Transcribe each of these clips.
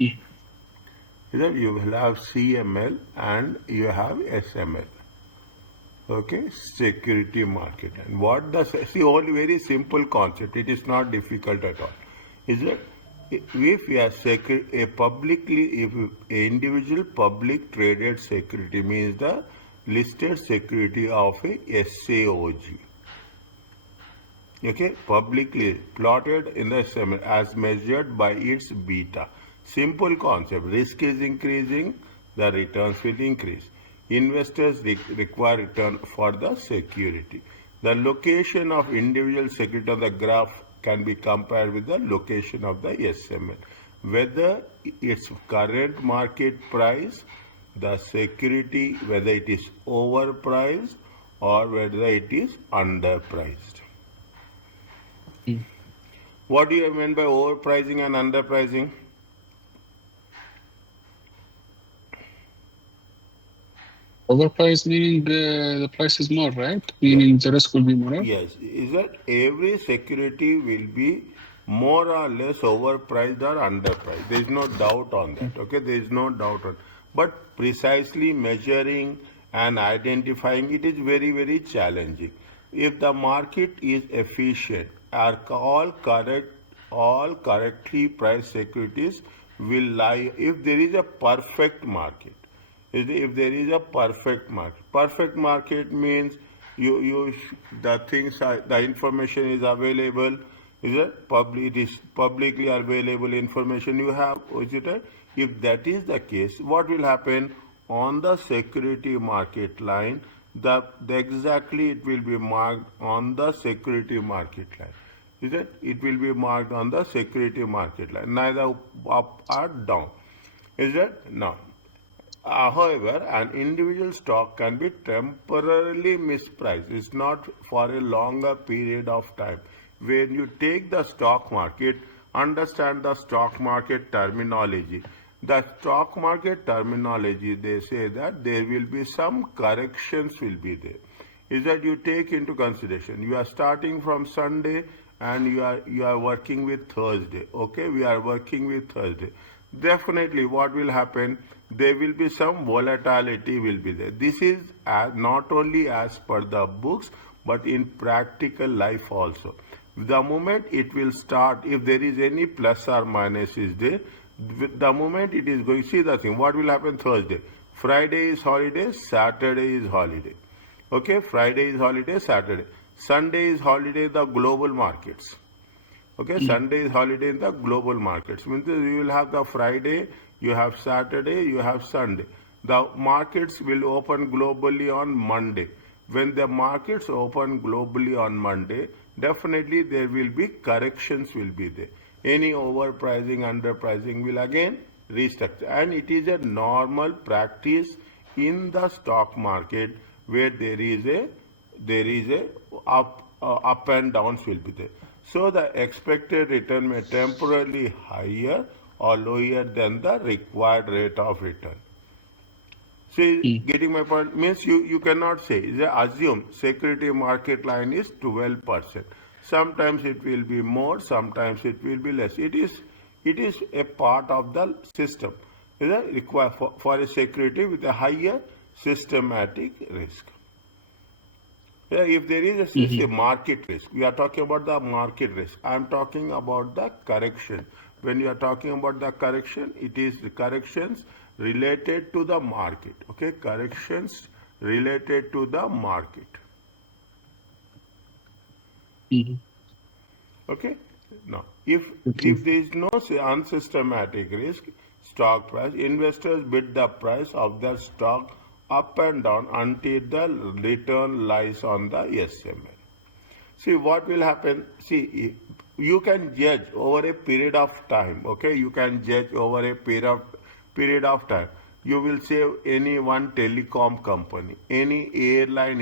Mm. Either you will have CML and you have SML. Okay, security market. And what the see only very simple concept. It is not difficult at all. Is it? If we are a publicly, if a individual public traded security means the listed security of a SAOG. Okay, publicly plotted in the semi as measured by its beta. Simple concept. Risk is increasing, the returns will increase. Investors require return for the security. The location of individual security on the graph can be compared with the location of the SML. Whether its current market price, the security, whether it is overpriced or whether it is underpriced. Mm. What do you mean by overpricing and underpricing? Overpriced meaning the price is more, right? Yeah. Meaning the risk will be more. Right? Yes. Is that every security will be more or less overpriced or underpriced? There is no doubt on that. Okay. There is no doubt on. But precisely measuring and identifying it is very, very challenging. If the market is efficient, are all correctly priced securities will lie if there is a perfect market. If there is a perfect market means the things are, the information is available, is it is publicly available information you have, is it right? If that is the case, what will happen on the security market line? The exactly it will be marked on the security market line. Is it? It will be marked on the security market line, neither up or down. Is it? Now, however, an individual stock can be temporarily mispriced. It's not for a longer period of time. When you take the stock market, understand the stock market terminology. The stock market terminology, they say that there will be some corrections will be there. Is that you take into consideration. You are starting from Sunday and you are working with Thursday. Okay, we are working with Thursday. Definitely, what will happen? There will be some volatility will be there. This is not only as per the books, but in practical life also. The moment it will start, if there is any plus or minus is there, the moment it is going, see the thing, what will happen Thursday? Friday is holiday, Saturday is holiday. Okay, Friday is holiday, Saturday. Sunday is holiday, the global markets. Okay, Mm. Sunday is holiday in the global markets. Means you will have the Friday, you have Saturday, you have Sunday. The markets will open globally on Monday. When the markets open globally on Monday, definitely there will be corrections will be there. Any overpricing, underpricing will again restructure. And it is a normal practice in the stock market where there is a up and downs will be there. So the expected return may temporarily higher or lower than the required rate of return. See, Mm. getting my point means you cannot say, assume security market line is 12%. Sometimes it will be more, sometimes it will be less. It is a part of the system. Is it required for a security with a higher systematic risk. Yeah, if there is a Mhm. market risk, we are talking about the market risk. I am talking about the correction. When you are talking about the correction, it is the corrections related to the market. Okay, corrections related to the market. Mhm. Okay, now if Okay. there is no say, unsystematic risk, stock price, investors bid the price of the stock up and down until the return lies on the SMA. See what will happen. See, you can judge over a period of time. Okay, you can judge over a period of time. You will save any one telecom company, any airline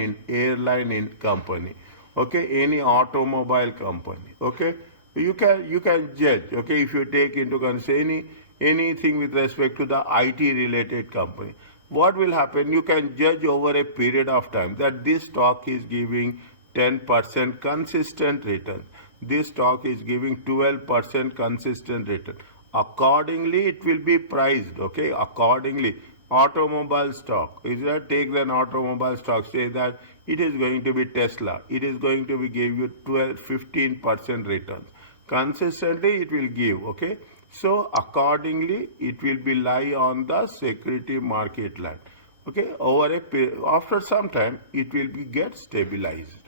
in company. Okay, any automobile company. Okay, you can judge. Okay, if you take into consideration anything with respect to the IT related company, what will happen? You can judge over a period of time that this stock is giving 10% consistent return. This stock is giving 12% consistent return. Accordingly, it will be priced, okay? Accordingly, automobile stock, is that take an automobile stock, say that it is going to be Tesla, it is going to be give you 12-15% returns. Consistently, it will give, okay? So, accordingly, it will be lie on the security market line, okay? Over a period, after some time, it will be get stabilized.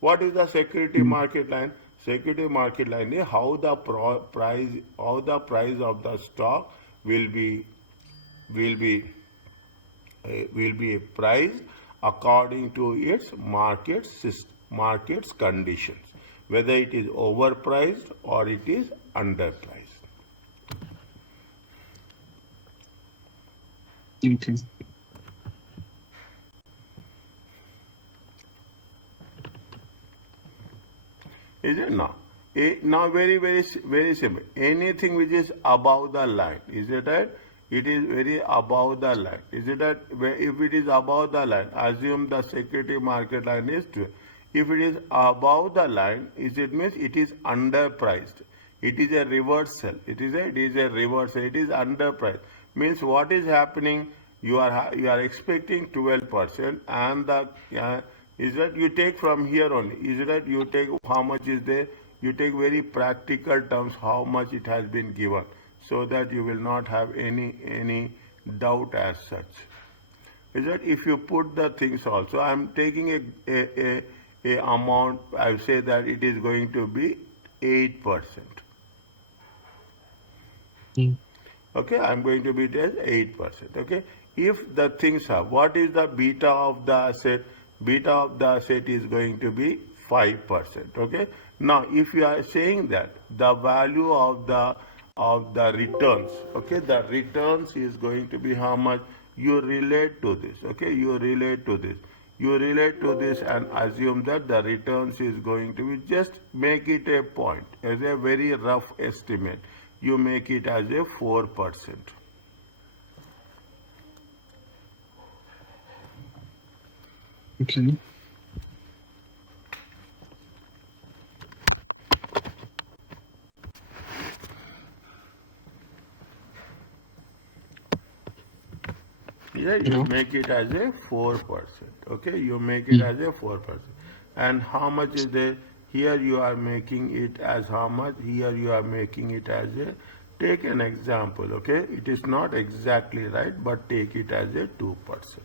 What is the security Mm. market line? Security market line is how the price of the stock will be will be will be priced according to its market's conditions, whether it is overpriced or it is underpriced. Okay. Is it now? Now very simple. Anything which is above the line, is it right? It is very above the line. Is it that if it is above the line, assume the security market line is 12. If it is above the line, it means it is underpriced. It is a reversal. It is a reversal. It is underpriced. Means what is happening? You are expecting 12% and the is that you take from here only. Is that you take how much is there? You take very practical terms how much it has been given, so that you will not have any doubt as such. Is that if you put the things also, I am taking a amount. I say that it is going to be 8%. Mm. Okay, I'm going to be it as 8%. Okay, if the things are, what is the beta of the asset? Beta of the asset is going to be 5%. Okay, now if you are saying that the value of the returns, okay, the returns is going to be how much, you relate to this. Okay, you relate to this and assume that the returns is going to be, just make it a point as a very rough estimate, you make it as a 4%. Okay. Yeah, you Yeah. make it as a 4%. Okay, you make it Mm. as a 4%. And how much is there? Here you are making it as how much? Here you are making it as a, take an example, okay? It is not exactly right, but take it as a 2%.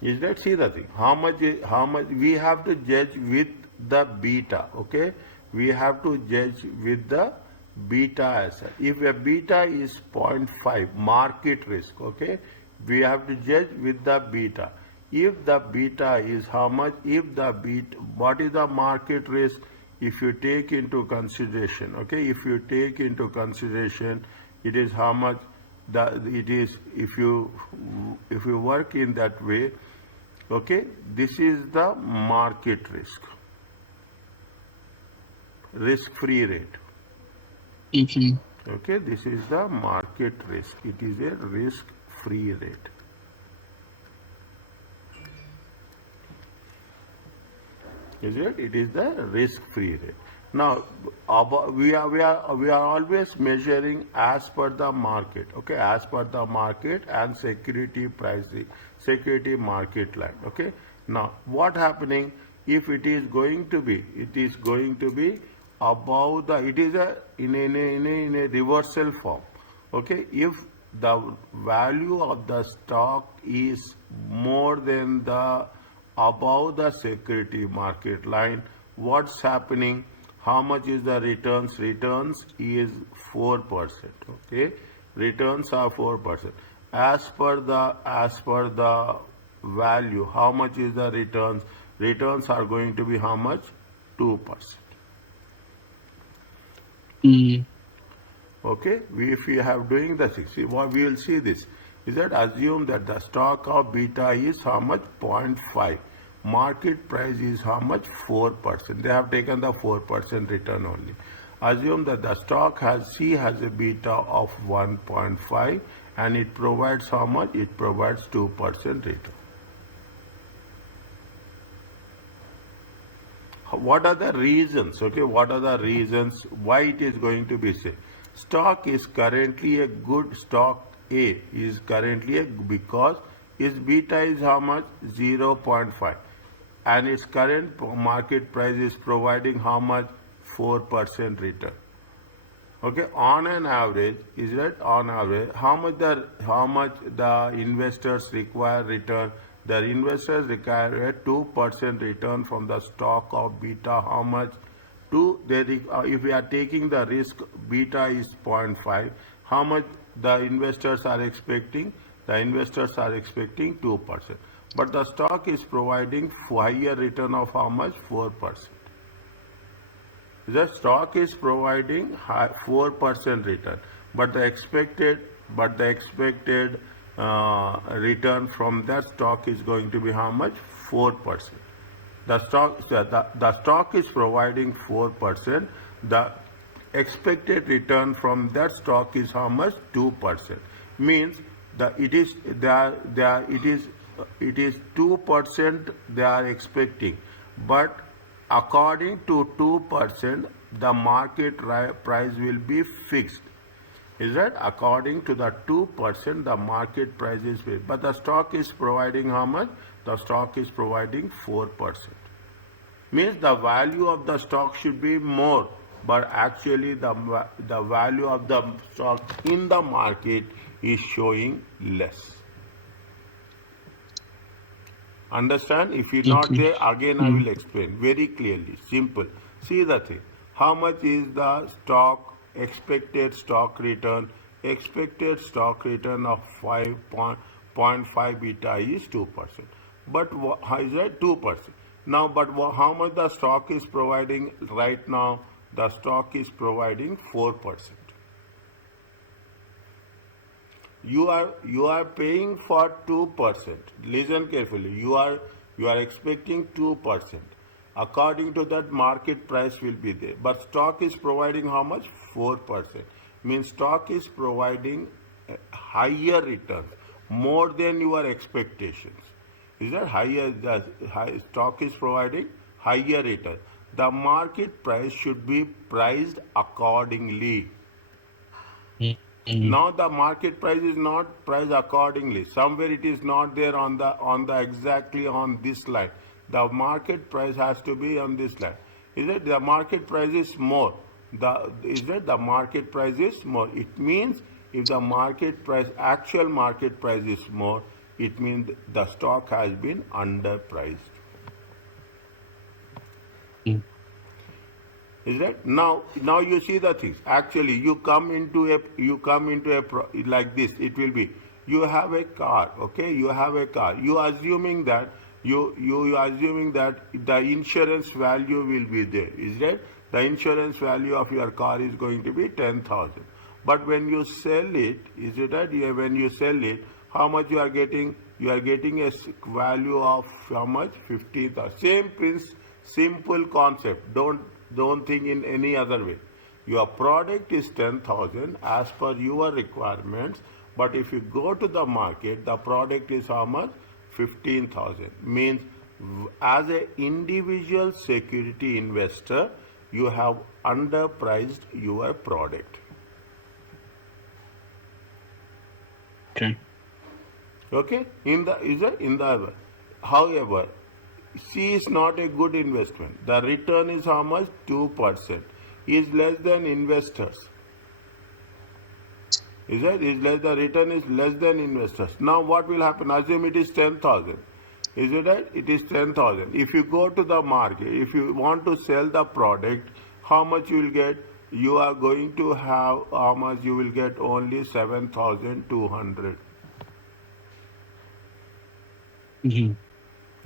Is that, see the thing? How much we have to judge with the beta, okay? We have to judge with the beta as well. If a beta is 0.5 market risk, okay? We have to judge with the beta. If the beta is how much? If the beta, what is the market risk? If you take into consideration, okay? If you take into consideration, it is how much? It is, if you work in that way, okay, this is the market risk free rate. Okay. Okay, this is the market risk, it is a risk free rate. Is it? It is the risk-free rate. Now, we are always measuring as per the market. Okay, as per the market and security pricing, security market line. Okay. Now, what happening if it is going to be? It is going to be above the. It is in a reversal form. Okay, if the value of the stock is more than the above the security market line, what's happening? How much is the returns? Returns is 4%. Okay, returns are 4%. As per the value, how much is the returns? Returns are going to be how much? 2%. Mm. Okay, if we have doing the 60, what we will see this is that assume that the stock of beta is how much? 0.5. Market price is how much? 4%. They have taken the 4% return only. Assume that the stock has a beta of 1.5 and it provides how much? It provides 2% return. What are the reasons? Okay, what are the reasons why it is going to be safe? Stock is currently a good stock. A is currently a because its beta is how much? 0.5, and its current market price is providing how much? 4% return. Okay, on an average, is that on average, how much the investors require return? The investors require a 2% return from the stock of beta. How much? If we are taking the risk, beta is 0.5. How much the investors are expecting? The investors are expecting 2%. But the stock is providing higher return of how much? 4%. The stock is providing 4% return, but the expected return from that stock is going to be how much? 4%. The stock is providing 4%. The expected return from that stock is how much? 2%. Means the it is they are it is 2% they are expecting, but according to 2%, the market price will be fixed. Is that according to the 2%, the market price is fixed. But the stock is providing how much? The stock is providing 4%. Means the value of the stock should be more, but actually the value of the stock in the market is showing less. Understand? If you're not Okay. there, again I will explain very clearly. Simple. See the thing. How much is the stock expected stock return? Expected stock return of 5.5 beta is 2%. But how is that 2%? Now, but how much the stock is providing right now? The stock is providing 4%. You are paying for 2%. Listen carefully. You are expecting 2%. According to that, market price will be there, but stock is providing how much? 4%. Means stock is providing higher returns, more than your expectations. Is that higher? The stock is providing higher return. The market price should be priced accordingly. Mm. Now the market price is not priced accordingly. Somewhere it is not there on the exactly on this line. The market price has to be on this line. Is it the market price is more? The market price is more? It means if the market price, actual market price is more, it means the stock has been underpriced. Mm. Is that now you see the things? Actually, you come into a like this. It will be, you have a car. Okay, you have a car. You assuming that the insurance value will be there. Is that the insurance value of your car is going to be 10,000? But when you sell it, is it that when you sell it, how much you are getting? You are getting a value of how much? 15,000. Same prince, simple concept. Don't think in any other way. Your product is 10,000 as per your requirements, but if you go to the market, the product is how much? 15,000. Means as an individual security investor, you have underpriced your product. Okay. Okay? However, C is not a good investment. The return is how much? 2%. Is less than investors. The return is less than investors. Now what will happen? Assume it is 10,000. Is it right? It is 10,000. If you go to the market, if you want to sell the product, how much you will get? You are going to have how much? You will get only 7,200. Mm-hmm.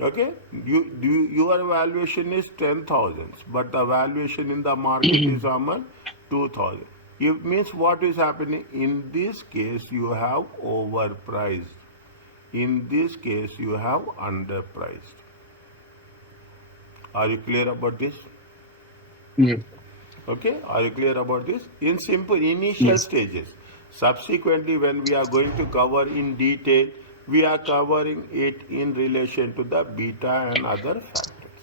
Okay, your valuation is 10,000, but the valuation in the market is how much? 2,000. It means what is happening? In this case, you have overpriced. In this case, you have underpriced. Are you clear about this? Yeah. Okay, are you clear about this? In simple initial Yes. stages. Subsequently, when we are going to cover in detail, we are covering it in relation to the beta and other factors.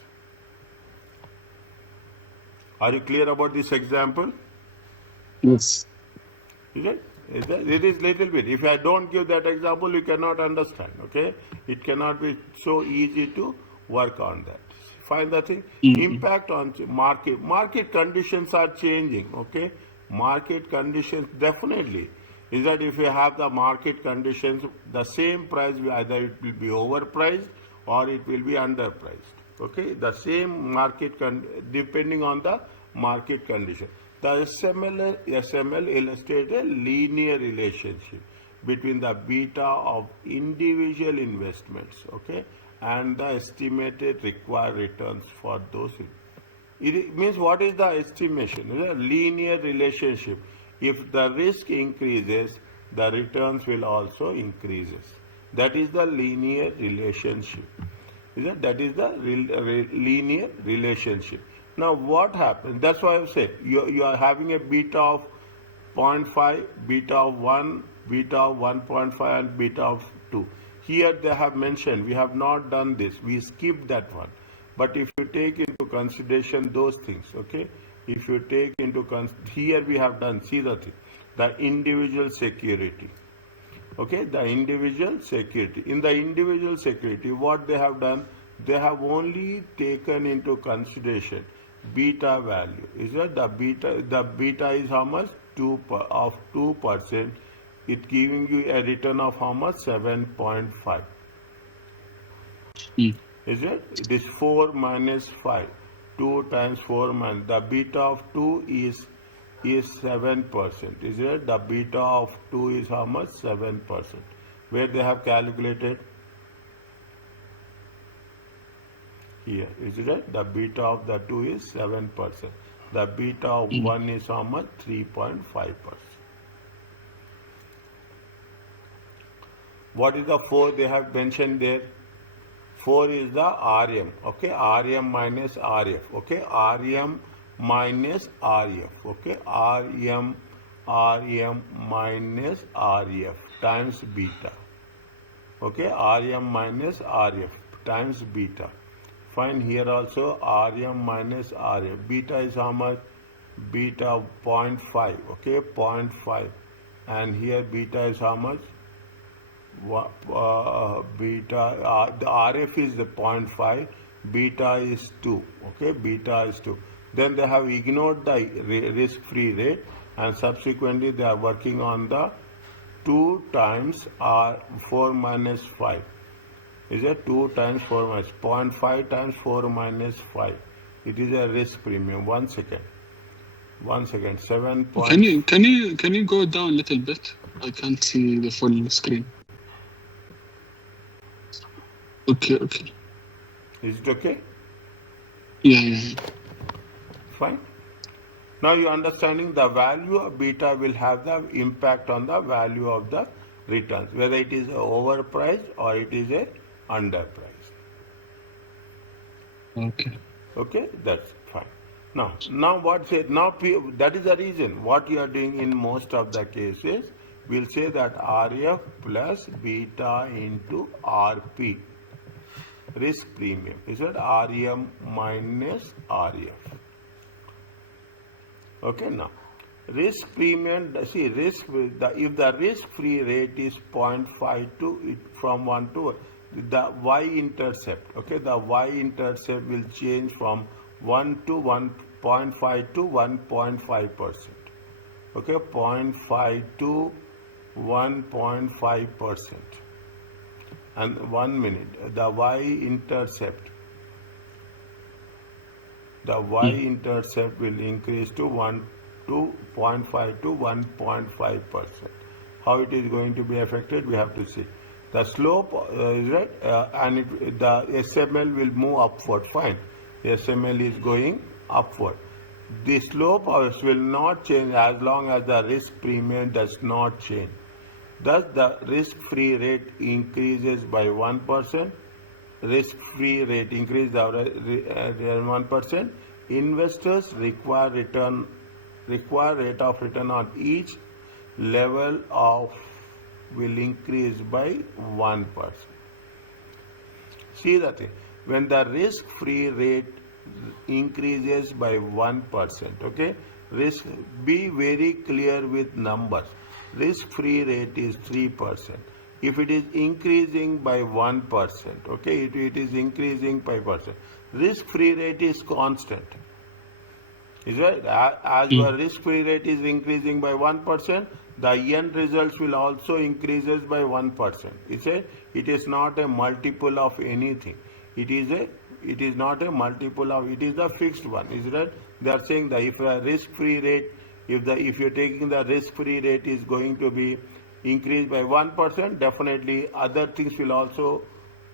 Are you clear about this example? Yes. Is it? It is little bit. If I don't give that example, you cannot understand. Okay, it cannot be so easy to work on that. Find the thing. Mm-hmm. Impact on market. Market conditions are changing. Okay, market conditions definitely is that if you have the market conditions, the same price either it will be overpriced or it will be underpriced. Okay, the same market depending on the market condition. The SML illustrates a linear relationship between the beta of individual investments, okay, and the estimated required returns for those. It means what is the estimation? It's a linear relationship. If the risk increases, the returns will also increases. That is the linear relationship. Is it? That is the linear relationship. Now what happens? That's why I say you are having a beta of 0.5, beta of 1, beta of 1.5 and beta of 2. Here they have mentioned, we have not done this, we skipped that one. But if you take into consideration those things, okay, if you take into here we have done, see the thing, the individual security. Okay, the individual security. In the individual security, what they have done, they have only taken into consideration beta value. Is that the beta is how much? 2%. It giving you a return of how much? 7.5. Mm. Is it? It is 4 minus 5. 2 times 4 minus. The beta of 2 is 7%. Is it? The beta of 2 is how much? 7%. Where they have calculated? Here. Is it right? The beta of the 2 is 7%. The beta of Mm. 1 is how much? 3.5%. What is the 4 they have mentioned there? 4 is the RM, okay, RM minus RF, okay, RM minus RF, okay, RM minus RF times beta, okay, RM minus RF times beta. Fine, here also RM minus RF, beta is how much? Beta 0.5, okay, 0.5, and here beta is how much? Beta, the RF is the 0.5, beta is 2, okay, beta is 2. Then they have ignored the risk-free rate and subsequently they are working on the 2 times 4 minus 5. Is it 2 times 4 minus 0.5 times 4 minus 5? It is a risk premium. 1 second. 1 second. 7. Can you go down a little bit? I can't see the full screen. Okay. Is it okay? Yeah. Fine. Now you understanding the value of beta will have the impact on the value of the returns, whether it is overpriced or it is a underpriced. Okay. Okay, that's fine. Now what say? Now that is the reason what you are doing in most of the cases. We'll say that RF plus beta into RP, risk premium. Is that RM minus RF? Okay, now risk premium, see risk, if the risk free rate is 0.5 to from 1 to the y-intercept, okay, the y-intercept will change from 1 to 1.5 to 1.5%, okay, 0.5 to 1.5%, and 1 minute, the y-intercept will increase to 0.5 to 1.5%. How it is going to be affected, we have to see. The slope is right, and the SML will move upward. Fine, the SML is going upward. The slope will not change as long as the risk premium does not change. Thus, the risk-free rate increases by 1%. Risk-free rate increase by 1%. Investors require rate of return on each level of will increase by 1%. See that thing. When the risk-free rate increases by 1%. Okay, risk, be very clear with numbers. Risk-free rate is 3%. If it is increasing by 1%, okay, it is increasing by percent. Risk-free rate is constant. Is right. As your risk-free rate is increasing by 1%, the end results will also increases by 1%. It is not a multiple of anything. It is not a multiple of, it is the fixed one. Is right. They are saying that if a risk-free rate, if you're taking the risk-free rate is going to be increased by 1%, definitely other things will also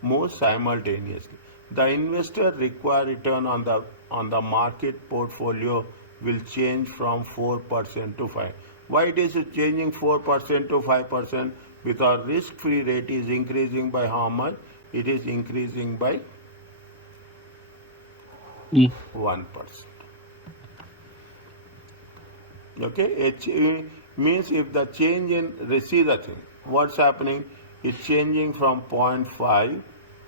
move simultaneously. The investor required return on the market portfolio will change from 4% to 5. Why it is changing 4% to 5%? Because risk-free rate is increasing by how much? It is increasing by 1%. Okay, it means if the change in, see the thing, what's happening? It's changing from 0.5,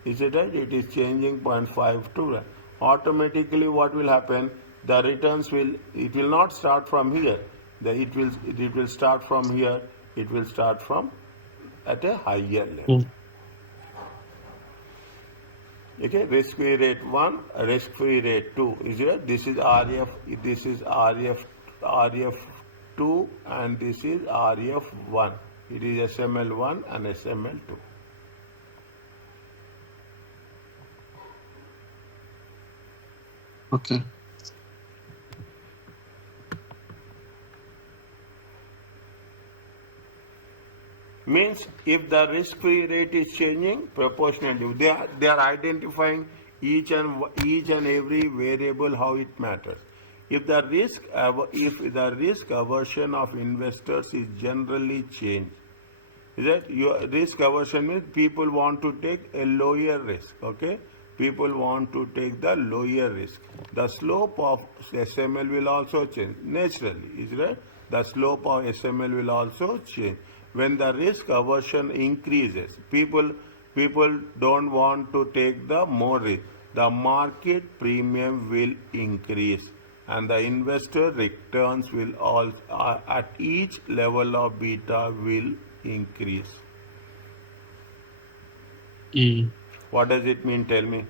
is it right? It is changing 0.5 to, automatically what will happen? The returns will, it will not start from here. It will start from here. It will start from at a higher level. Okay, risk-free rate 1, risk-free rate 2. Is it? This is RF, this is RF2, and this is RF1. It is SML1 and SML2. Okay. Means if the risk-free rate is changing proportionally, they are identifying each and every variable how it matters. If the risk aversion of investors is generally changed, is that your risk aversion means people want to take a lower risk. Okay, people want to take the lower risk. The slope of SML will also change naturally. Is that the slope of SML will also change. When the risk aversion increases, people don't want to take the more risk. The market premium will increase, and the investor returns will all at each level of beta will increase. What does it mean? Tell me.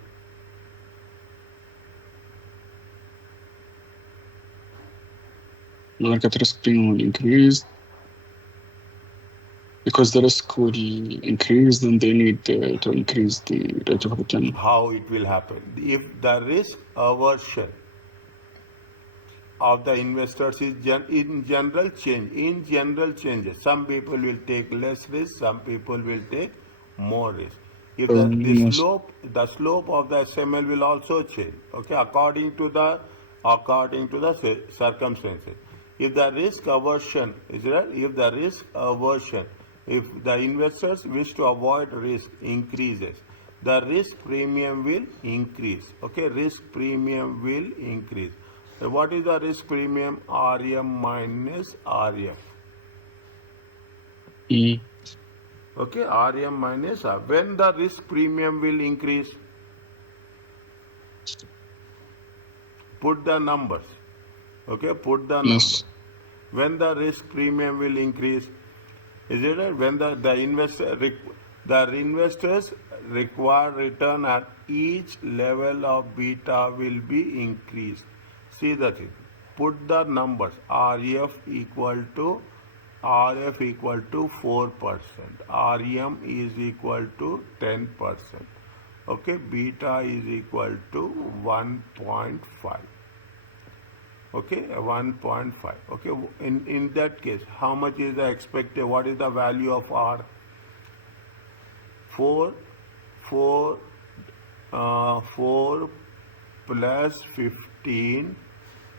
Market risk premium will increase. Because the risk will increase, then they need to increase the rate of return. How it will happen? If the risk aversion of the investors is in general changes. Some people will take less risk, some people will take more risk. If the slope of the SML will also change, okay, according to the circumstances. If the risk aversion is right, if the investors wish to avoid risk increases, the risk premium will increase. Okay, risk premium will increase. What is the risk premium? RM minus RF. Okay, RM minus R. When the risk premium will increase? Put the numbers. Okay, put the numbers. When the risk premium will increase? Is it right? When the investors require return at each level of beta will be increased. See the thing. Put the numbers. RF equal to 4%. RM is equal to 10%. Okay, beta is equal to 1.5. Okay, 1.5. Okay, in that case, how much is the expected? What is the value of R? 4 plus 15.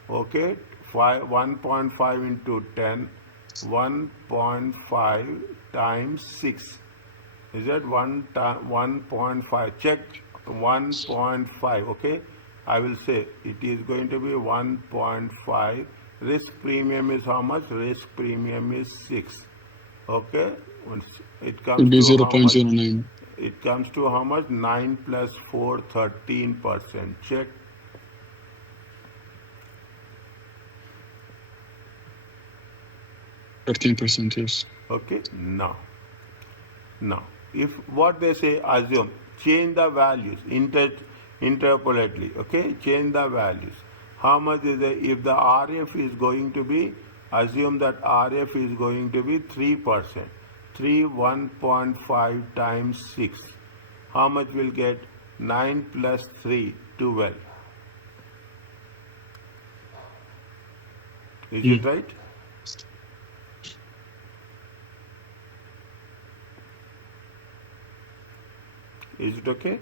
Okay, 1.5 into 10. 1.5 times 6. Is that 1.5? Check 1.5. Okay, I will say it is going to be 1.5. Risk premium is how much? Risk premium is 6. Okay, it comes to 0.09. It comes to how much? 9 plus 4, 13%. Check. 13%, yes. Okay, now, if what they say, assume, change the values, interpolately, okay, change the values. How much is the, if the RF is going to be, assume that RF is going to be 3%, 1.5 times 6. How much will get? 9 plus 3, 12. Is it right? Is it okay?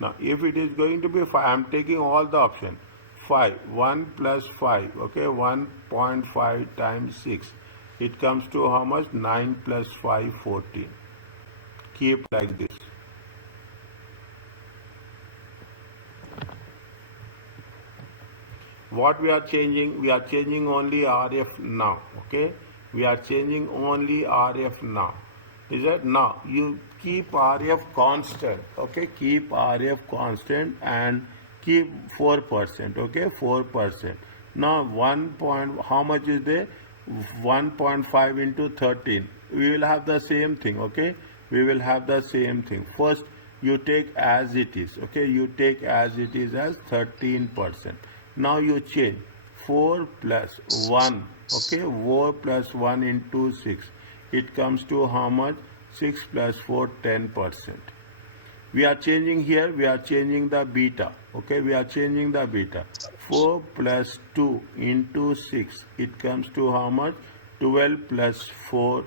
Now, if it is going to be 5, I am taking all the option. 5, 1 plus 5, okay, 1.5 times 6. It comes to how much? 9 plus 5, 14. Keep like this. What we are changing? We are changing only RF now, okay? We are changing only RF now. Is that now? You keep RF constant, okay? Keep RF constant and keep 4%, okay? 4%. Now 1 point, how much is there? 1.5 into 13. We will have the same thing, okay? We will have the same thing. First, you take as it is, okay? You take as it is as 13%. Now you change 4 plus 1, okay? 4 plus 1 into 6. It comes to how much? 6 plus 4, 10%. We are changing here, we are changing the beta, okay? We are changing the beta. 4 plus 2 into 6, it comes to how much? 12 plus 4,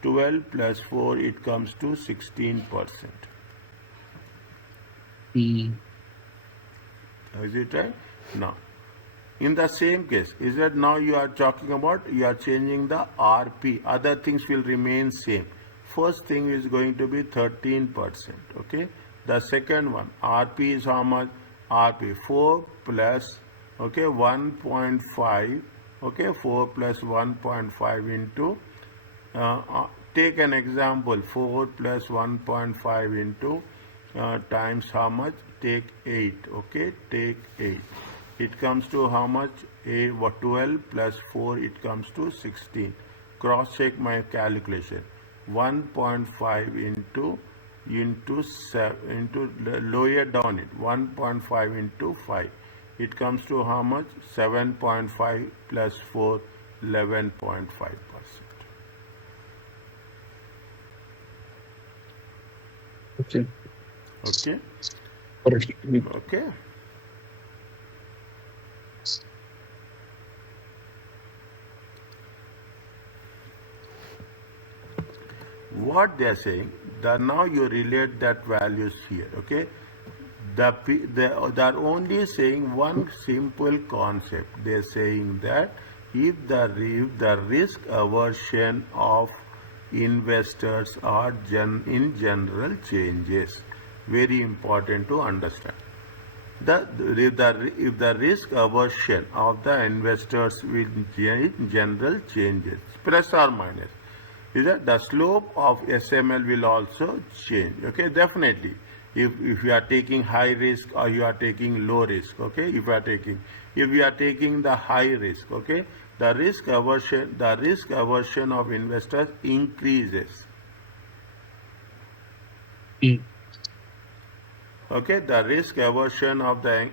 12 plus 4, it comes to 16%. Is it right? Now, in the same case, is that now you are talking about, you are changing the RP, other things will remain same. First thing is going to be 13%, okay? The second one, RP is how much? RP, 4 plus, okay, 1.5, okay, 4 plus 1.5 into, take an example, 4 plus 1.5 into, times how much? Take 8, okay, take 8. It comes to how much? 12 plus 4, it comes to 16. Cross check my calculation. 1.5 into lower down it, 1.5 into 5. It comes to how much? 7.5 plus 4, 11.5%. Okay. Okay? Correct. Okay. What they are saying, that now you relate that values here, okay? They are only saying one simple concept. They are saying that if the risk aversion of investors are in general changes, very important to understand. If the risk aversion of the investors will in general changes, plus or minus, is that the slope of SML will also change, okay? Definitely, if you are taking high risk or you are taking low risk, okay? If you are taking the high risk, okay, the risk aversion of investors increases. Okay, the risk aversion of the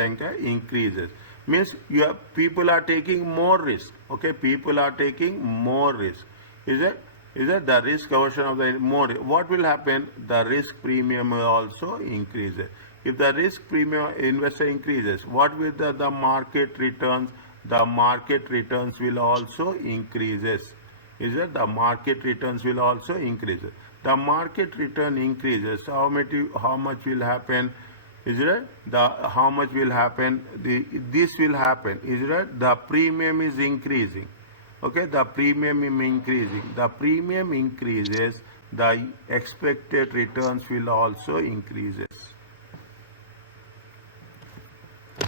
anchor increases. Means people are taking more risk. Okay, people are taking more risk. Is it the risk aversion of the more? What will happen? The risk premium will also increase. If the risk premium investor increases, what will the market returns? The market returns will also increases. Is it the market returns will also increase? The market return increases. How much will happen? Is it how much will happen? This will happen. Is it the premium is increasing? Okay, the premium is increasing. The premium increases. The expected returns will also increases.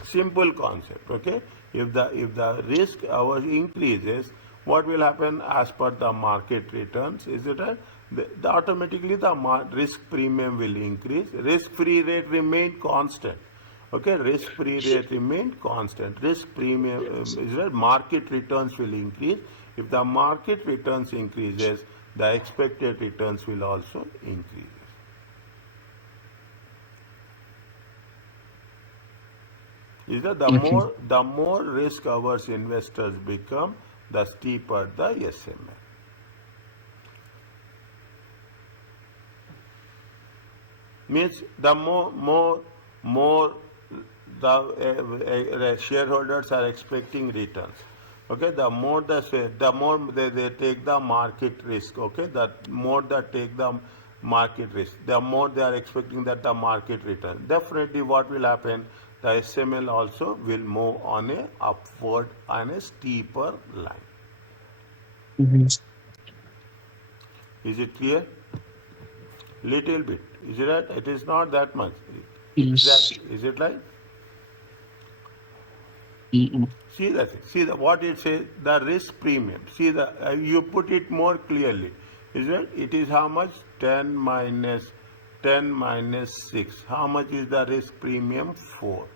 Simple concept. Okay, if the risk increases, what will happen as per the market returns? Is it automatically the risk premium will increase. Risk free rate remain constant. Okay, risk-free rate remain constant. Risk premium is that market returns will increase. If the market returns increases, the expected returns will also increase. Is that Okay. the more risk averse investors become, the steeper the SMA. Means the more the shareholders are expecting returns. Okay, the more the more they take the market risk. Okay, that more they take the market risk, the more they are expecting that the market return. Definitely, what will happen? The SML also will move on a upward and a steeper line. Mhm. Is it clear? Little bit. Is it right? It is not that much. Yes. Exactly. Is it right? Mm-mm. See that. See the what it says. The risk premium. See the you put it more clearly. Is it? It is how much? 10 minus 6. How much is the risk premium? 4.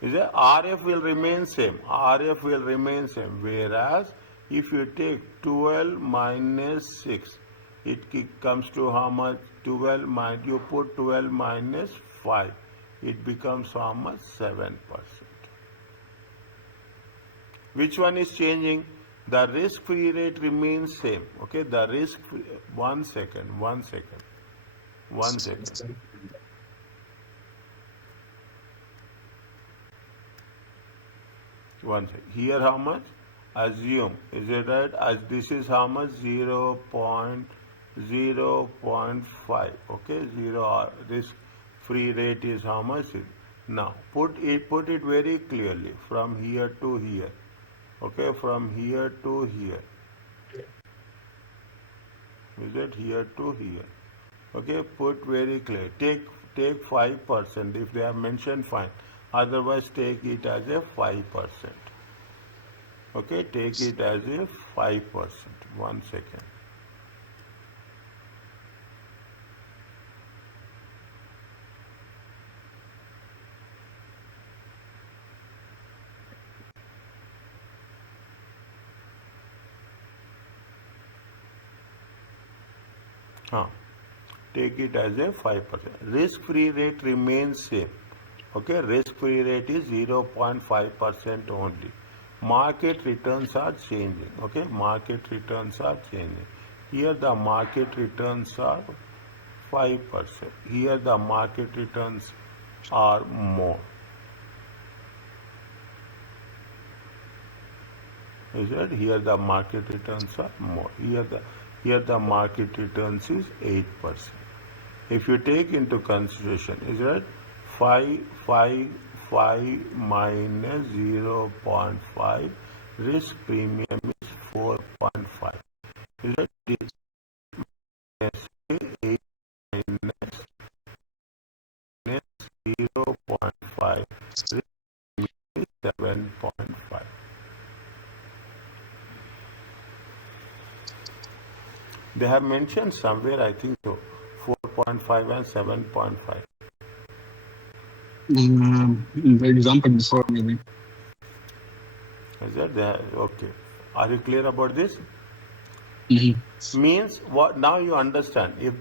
Is it? RF will remain same. RF will remain same. Whereas if you take 12 minus 6, it comes to how much? 12 minus, you put 12 minus 5. It becomes how much? 7%. Which one is changing? The risk-free rate remains same. Okay, the risk-free, 1 second, 1 second, 1 second. 1 second. Here how much? Assume. Is it right? As this is how much? 0.5. Okay, risk free rate is how much? Now put it very clearly from here to here. Okay, from here to here. Is it here to here? Okay, put very clear. Take 5%. If they have mentioned, fine. Otherwise, take it as a 5%. Okay, take it as a 5%. 1 second. Huh. Take it as a 5%. Risk-free rate remains same. Okay, risk-free rate is 0.5% only. Market returns are changing. Okay, market returns are changing. Here the market returns are 5%. Here the market returns are more. Is that here the market returns are more. Here the market returns is 8%. If you take into consideration, is that 5 minus 0.5, risk premium is 4.5. Is that this is 8 minus 0.5, risk is 7.5. They have mentioned somewhere, I think so, 4.5 and 7.5. In the example before, maybe. Is that there? Okay. Are you clear about this? Mhm. Means what? Now you understand. If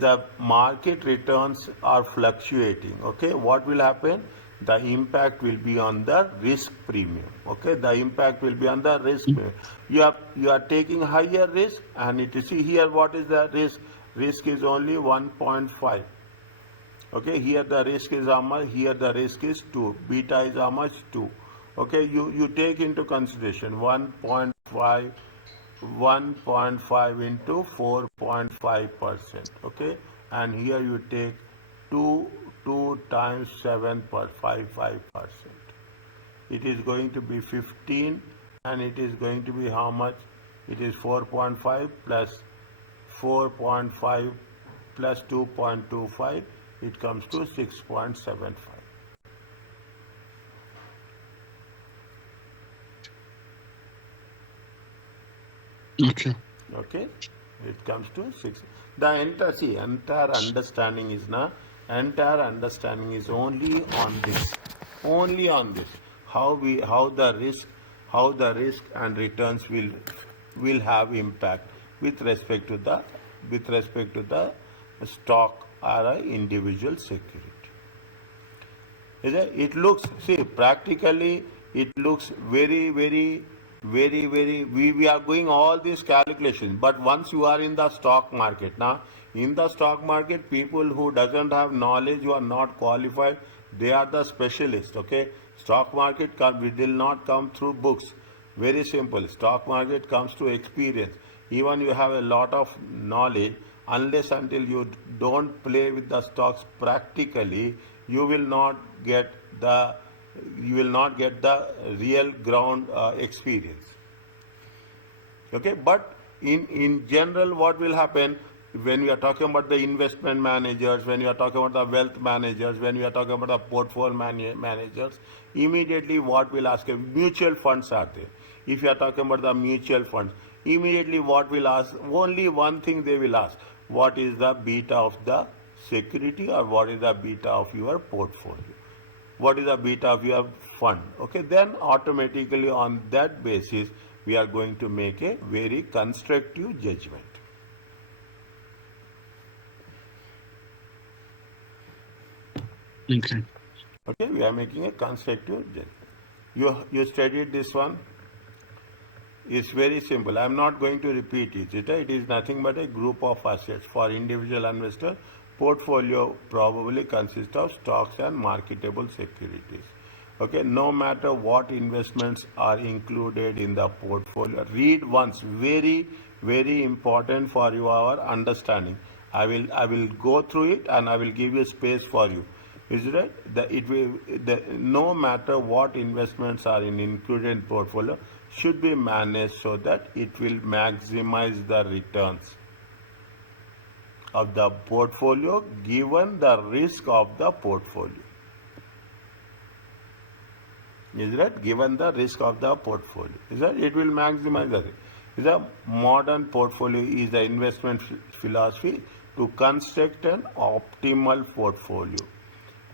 the market returns are fluctuating, okay, what will happen? The impact will be on the risk premium. Okay, the impact will be on the risk premium. You are taking higher risk, and it is, see here what is the risk? Risk is only 1.5. Okay, here the risk is how much? Here the risk is 2. Beta is how much? 2. Okay, you take into consideration 1.5 into 4.5%. Okay, and here you take 2 times 7.55%. It is going to be 15, and it is going to be how much? It is 4.5 plus 4.5 plus 2.25, it comes to 6.75. Okay. Okay, it comes to 6. The entire understanding is now Entire understanding is only on this, only on this. How the risk and returns will have impact with respect to the stock or a individual security. Is it? It looks, see, practically, it looks very, we are going all these calculations. But once you are in the stock market, now, in the stock market, people who doesn't have knowledge, who are not qualified, they are the specialists, okay? Stock market will not come through books. Very simple. Stock market comes to experience. Even you have a lot of knowledge, unless until you don't play with the stocks practically, you will not get the real ground experience. Okay, but in general, what will happen when we are talking about the investment managers, when we are talking about the wealth managers, when we are talking about the portfolio managers, immediately what will ask? Mutual funds are there. If you are talking about the mutual funds, immediately what will ask? Only one thing they will ask: what is the beta of the security, or what is the beta of your portfolio? What is the beta of your fund? Okay, then automatically on that basis, we are going to make a very constructive judgment. Okay. Okay, we are making a constructive judgment. You studied this one. It's very simple. I am not going to repeat it. It is nothing but a group of assets. For individual investor, portfolio probably consists of stocks and marketable securities. Okay, no matter what investments are included in the portfolio, read once. Very important for your understanding. I will go through it and I will give you space for you. Is it right? No matter what investments are included in portfolio, should be managed so that it will maximize the returns of the portfolio given the risk of the portfolio. Is that? Given the risk of the portfolio. Is that? It will maximize the risk. Is a modern portfolio is the investment philosophy to construct an optimal portfolio.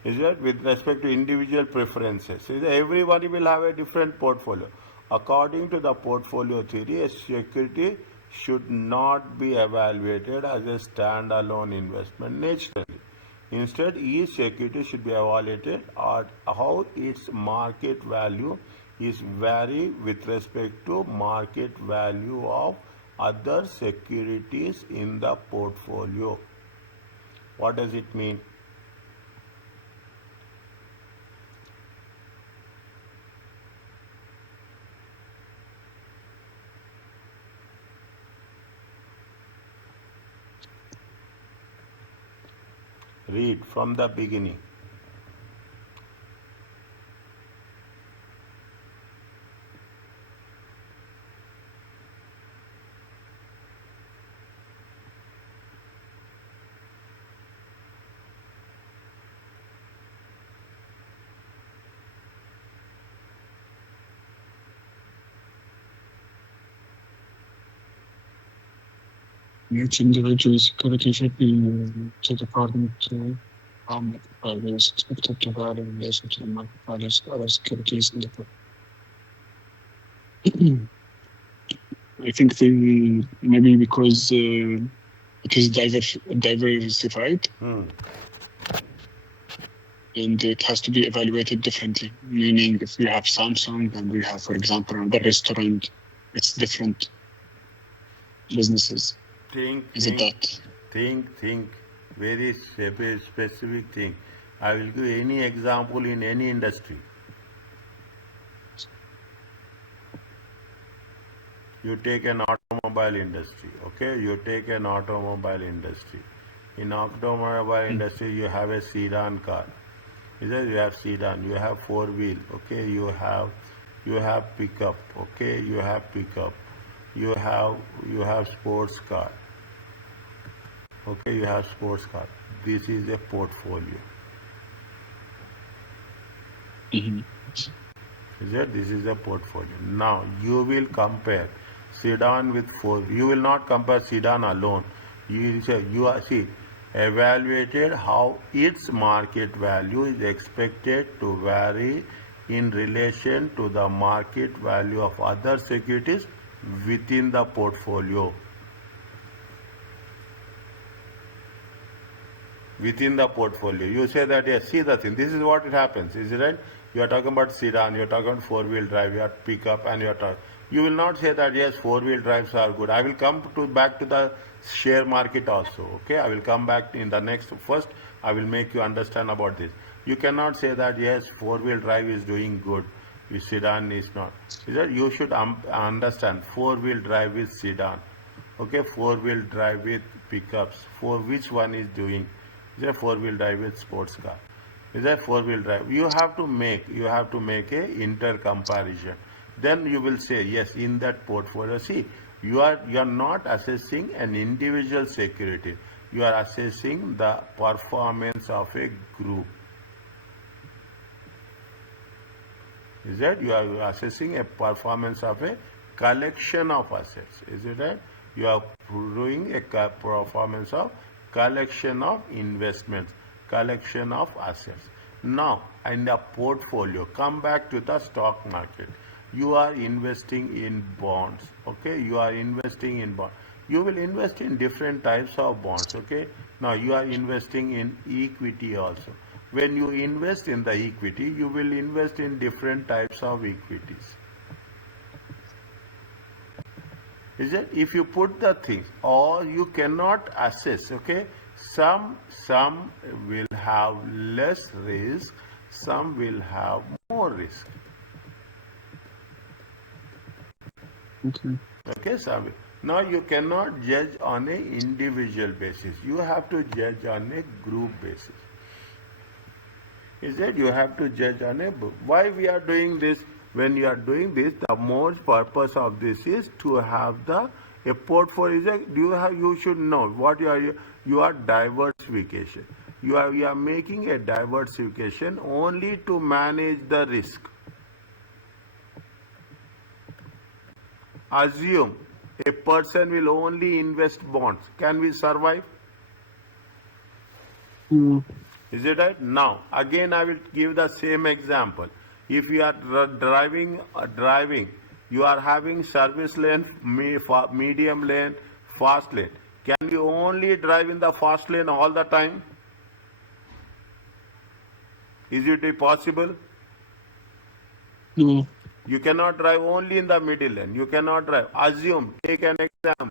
Is that? With respect to individual preferences. Is that everybody will have a different portfolio. According to the portfolio theory, a security should not be evaluated as a standalone investment naturally. Instead, each security should be evaluated at how its market value is vary with respect to market value of other securities in the portfolio. What does it mean? Read from the beginning. Each individual security should be to the according to how market value is expected to vary in relation to the market values of other securities in the portfolio. I think maybe because it is diversified and it has to be evaluated differently. Meaning, if we have Samsung and we have, for example, another restaurant, it's different businesses. Think, very specific thing. I will give any example in any industry. You take an automobile industry, okay? You take an automobile industry. In automobile industry, you have a sedan car. You have sedan, you have four wheel, okay? You have pickup, okay? You have pickup. You have sports car. Okay, you have sports car. This is a portfolio. This is a portfolio. Now you will compare sedan with four. You will not compare sedan alone. You will say evaluated how its market value is expected to vary in relation to the market value of other securities within the portfolio. Within the portfolio, you say that, yes, see the thing, this is what it happens, is it right? You are talking about sedan, you are talking about four-wheel drive, you are pickup, and you will not say that, yes, four-wheel drives are good. I will come back to the share market also, okay? I will come back in the next. First I will make you understand about this. You cannot say that, yes, four-wheel drive is doing good, sedan is not. Is that you should understand four-wheel drive is sedan, okay? Four-wheel drive with pickups, for which one is doing? Is a four-wheel drive with sports car? Is a four-wheel drive? You have to make a inter comparison. Then you will say, yes, in that portfolio, see, you are not assessing an individual security. You are assessing the performance of a group. Is that you are assessing a performance of a collection of assets? Is it right? You are doing a performance of collection of investments, collection of assets. Now, in the portfolio, come back to the stock market. You are investing in bonds, okay? You are investing in bonds. You will invest in different types of bonds, okay? Now, you are investing in equity also. When you invest in the equity, you will invest in different types of equities. Is it? If you put the things, or you cannot assess, okay? Some will have less risk, some will have more risk. Okay. Okay, some. Now you cannot judge on an individual basis. You have to judge on a group basis. Is that you have to judge on a book. Why we are doing this? When you are doing this, the most purpose of this is to have a portfolio. You should know what you are diversification. You are making a diversification only to manage the risk. Assume a person will only invest bonds. Can we survive? Is it right? Now, again I will give the same example. If you are driving, you are having service lane, medium lane, fast lane. Can you only drive in the fast lane all the time? Is it possible? No. You cannot drive only in the middle lane. You cannot drive. Assume, take an example.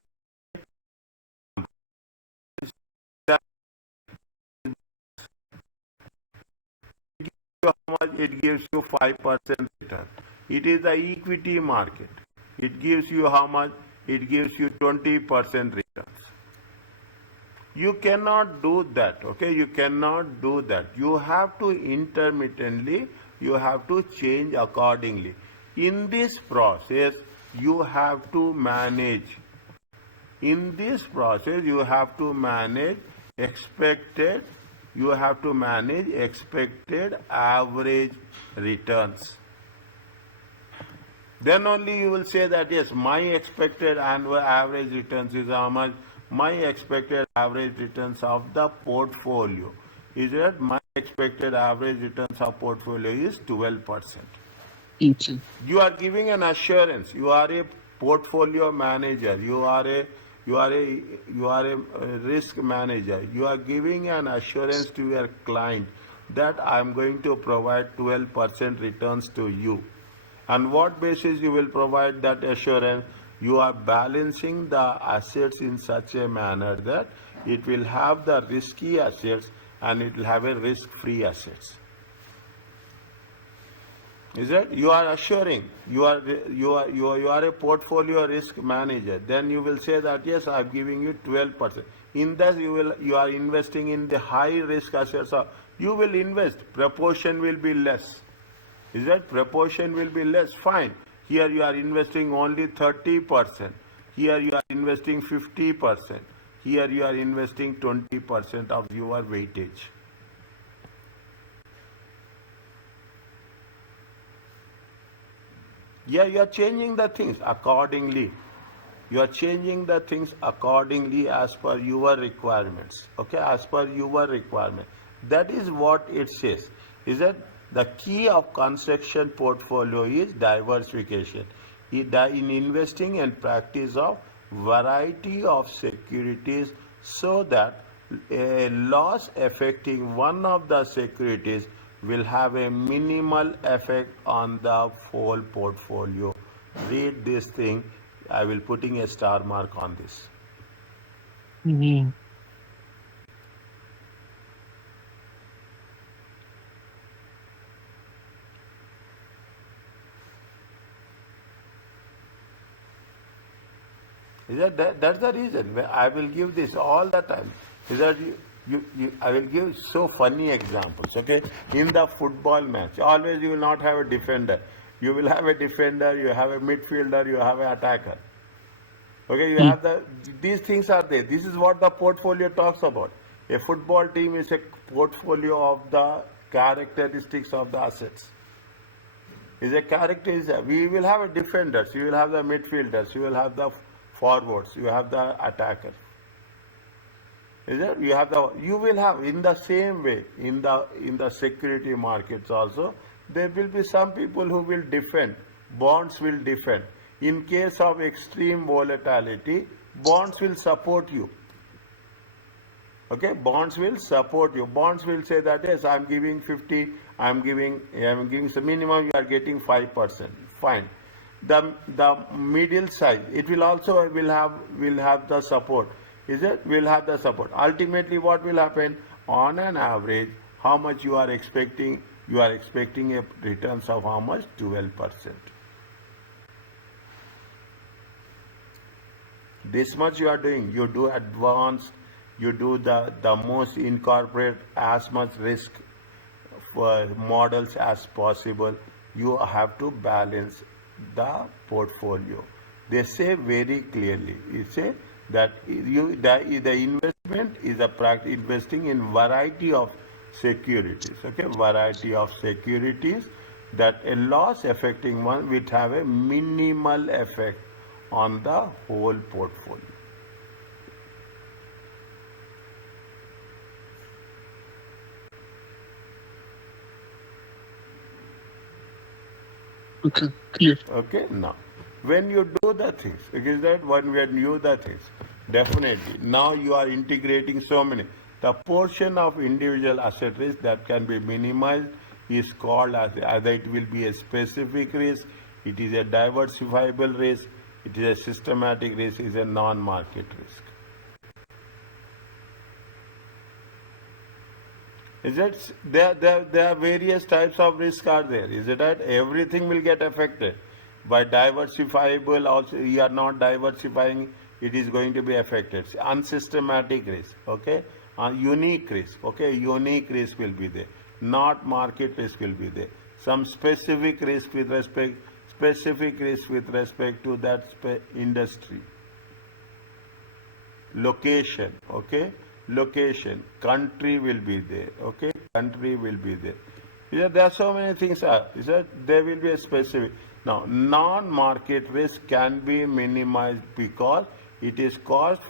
How much it gives you 5% return. It is the equity market. It gives you how much? It gives you 20% returns. You cannot do that, okay? You cannot do that. You have to intermittently, you have to change accordingly. In this process, you have to manage. In this process, you have to manage expected average returns. Then only you will say that, yes, my expected annual average returns is how much? My expected average returns of the portfolio is that my expected average returns of portfolio is 12%. Okay. You are giving an assurance. You are a portfolio manager. You are a risk manager. You are giving an assurance to your client that I am going to provide 12% returns to you. On what basis you will provide that assurance? You are balancing the assets in such a manner that it will have the risky assets and it will have a risk-free assets. Is that you are assuring? You are a portfolio risk manager. Then you will say that, yes, I am giving you 12%. In that you are investing in the high risk assets. You will invest. Proportion will be less. Is that proportion will be less? Fine. Here you are investing only 30%. Here you are investing 50%. Here you are investing 20% of your weightage. Yeah, you are changing the things accordingly. You are changing the things accordingly as per your requirements. Okay, as per your requirement. That is what it says. Is that the key of construction portfolio is diversification. In investing and practice of variety of securities so that a loss affecting one of the securities will have a minimal effect on the whole portfolio. Read this thing. I will putting a star mark on this. Mm-hmm. Is that's the reason I will give this all the time. Is that I will give so funny examples. Okay, in the football match, always you will not have a defender. You will have a defender. You have a midfielder. You have an attacker. Okay, you have these things are there. This is what the portfolio talks about. A football team is a portfolio of the characteristics of the assets. Is a character. We will have a defenders. You will have the midfielders. You will have the forwards. You have the attackers. Is it? You will have in the same way in the security markets also. There will be some people who will defend. Bonds will defend. In case of extreme volatility, bonds will support you. Okay, bonds will support you. Bonds will say that yes, I'm giving 50, I'm giving the minimum, you are getting 5%. Fine. The middle size, it will also will have the support. Is it? Will have the support. Ultimately, what will happen? On an average, how much you are expecting? You are expecting a returns of how much? 12%. This much you are doing. You do advanced. You do the most incorporate as much risk for models as possible. You have to balance the portfolio. They say very clearly. They say that the investment is investing in variety of securities. Okay, variety of securities that a loss affecting one will have a minimal effect on the whole portfolio. Okay, clear. Okay, now when you do the things, is that when you do the things, definitely now you are integrating so many. The portion of individual asset risk that can be minimized is called as either it will be a specific risk, it is a diversifiable risk, it is a systematic risk, is a non-market risk. Is it there are various types of risk are there? Is it that everything will get affected by diversifiable? Also, you are not diversifying, it is going to be affected. Unsystematic risk, okay, unique risk, okay, unique risk will be there. Not market risk will be there. Some specific risk with respect to that industry. Location, okay, location, country will be there, okay, country will be there. There are so many things there will be a specific. Now, non-market risk can be minimized because it is cost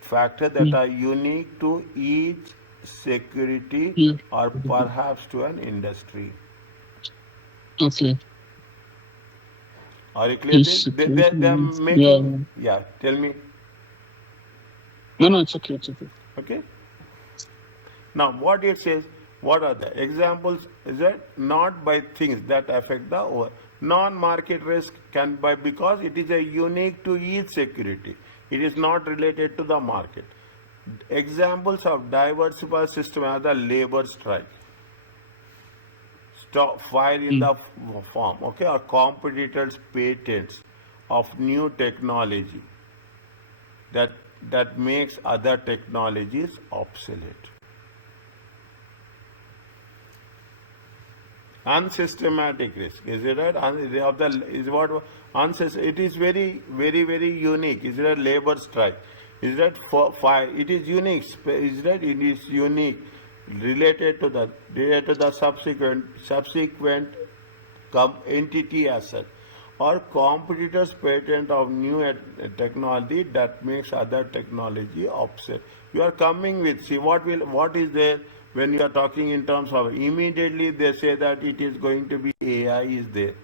factor that are unique to each security Yeah. or perhaps to an industry. Okay. Are you clear? Each security They are needs. Yeah. making, yeah, tell me. No, no, it's okay. It's okay. Okay. Now, what it says, what are the examples? Is that not by things that affect the non-market risk can by because it is a unique to each security. It is not related to the market. Examples of diversified system are the labor strike, stop fire in the farm, okay, or competitors' patents of new technology that makes other technologies obsolete. Unsystematic risk, is it right? It is very, very, very unique. Is it a labor strike? Is that for fire? It is unique. Is that it is unique related to the subsequent entity asset or competitors' patent of new technology that makes other technology obsolete. You are coming with, see what is there when you are talking in terms of, immediately they say that it is going to be AI is there.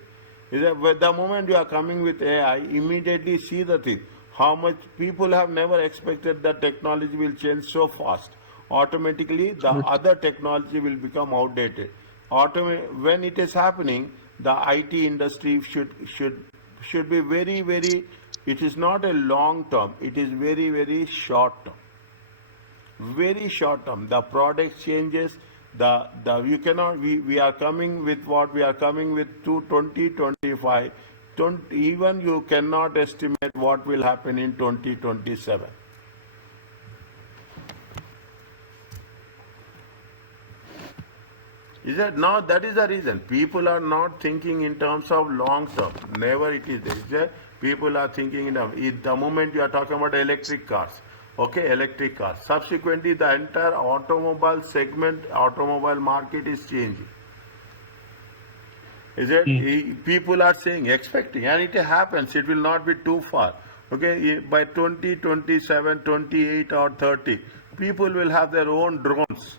Is that but the moment you are coming with AI, immediately see the thing. How much people have never expected that technology will change so fast. Automatically, the Correct. other technology will become outdated. When it is happening, the IT industry should be very very. It is not a long term. It is very very short term, very short term. The product changes. The you cannot, we are coming with what we are coming with to 2025. 20, even you cannot estimate what will happen in 2027. Is that now? That is the reason people are not thinking in terms of long term. Never it is there. Is that people are thinking in the moment you are talking about electric cars, okay, electric cars. Subsequently, the entire automobile segment, automobile market is changing. Is it? Mm. People are saying, expecting, and it happens. It will not be too far. Okay, by 2027, 28, or 30, people will have their own drones.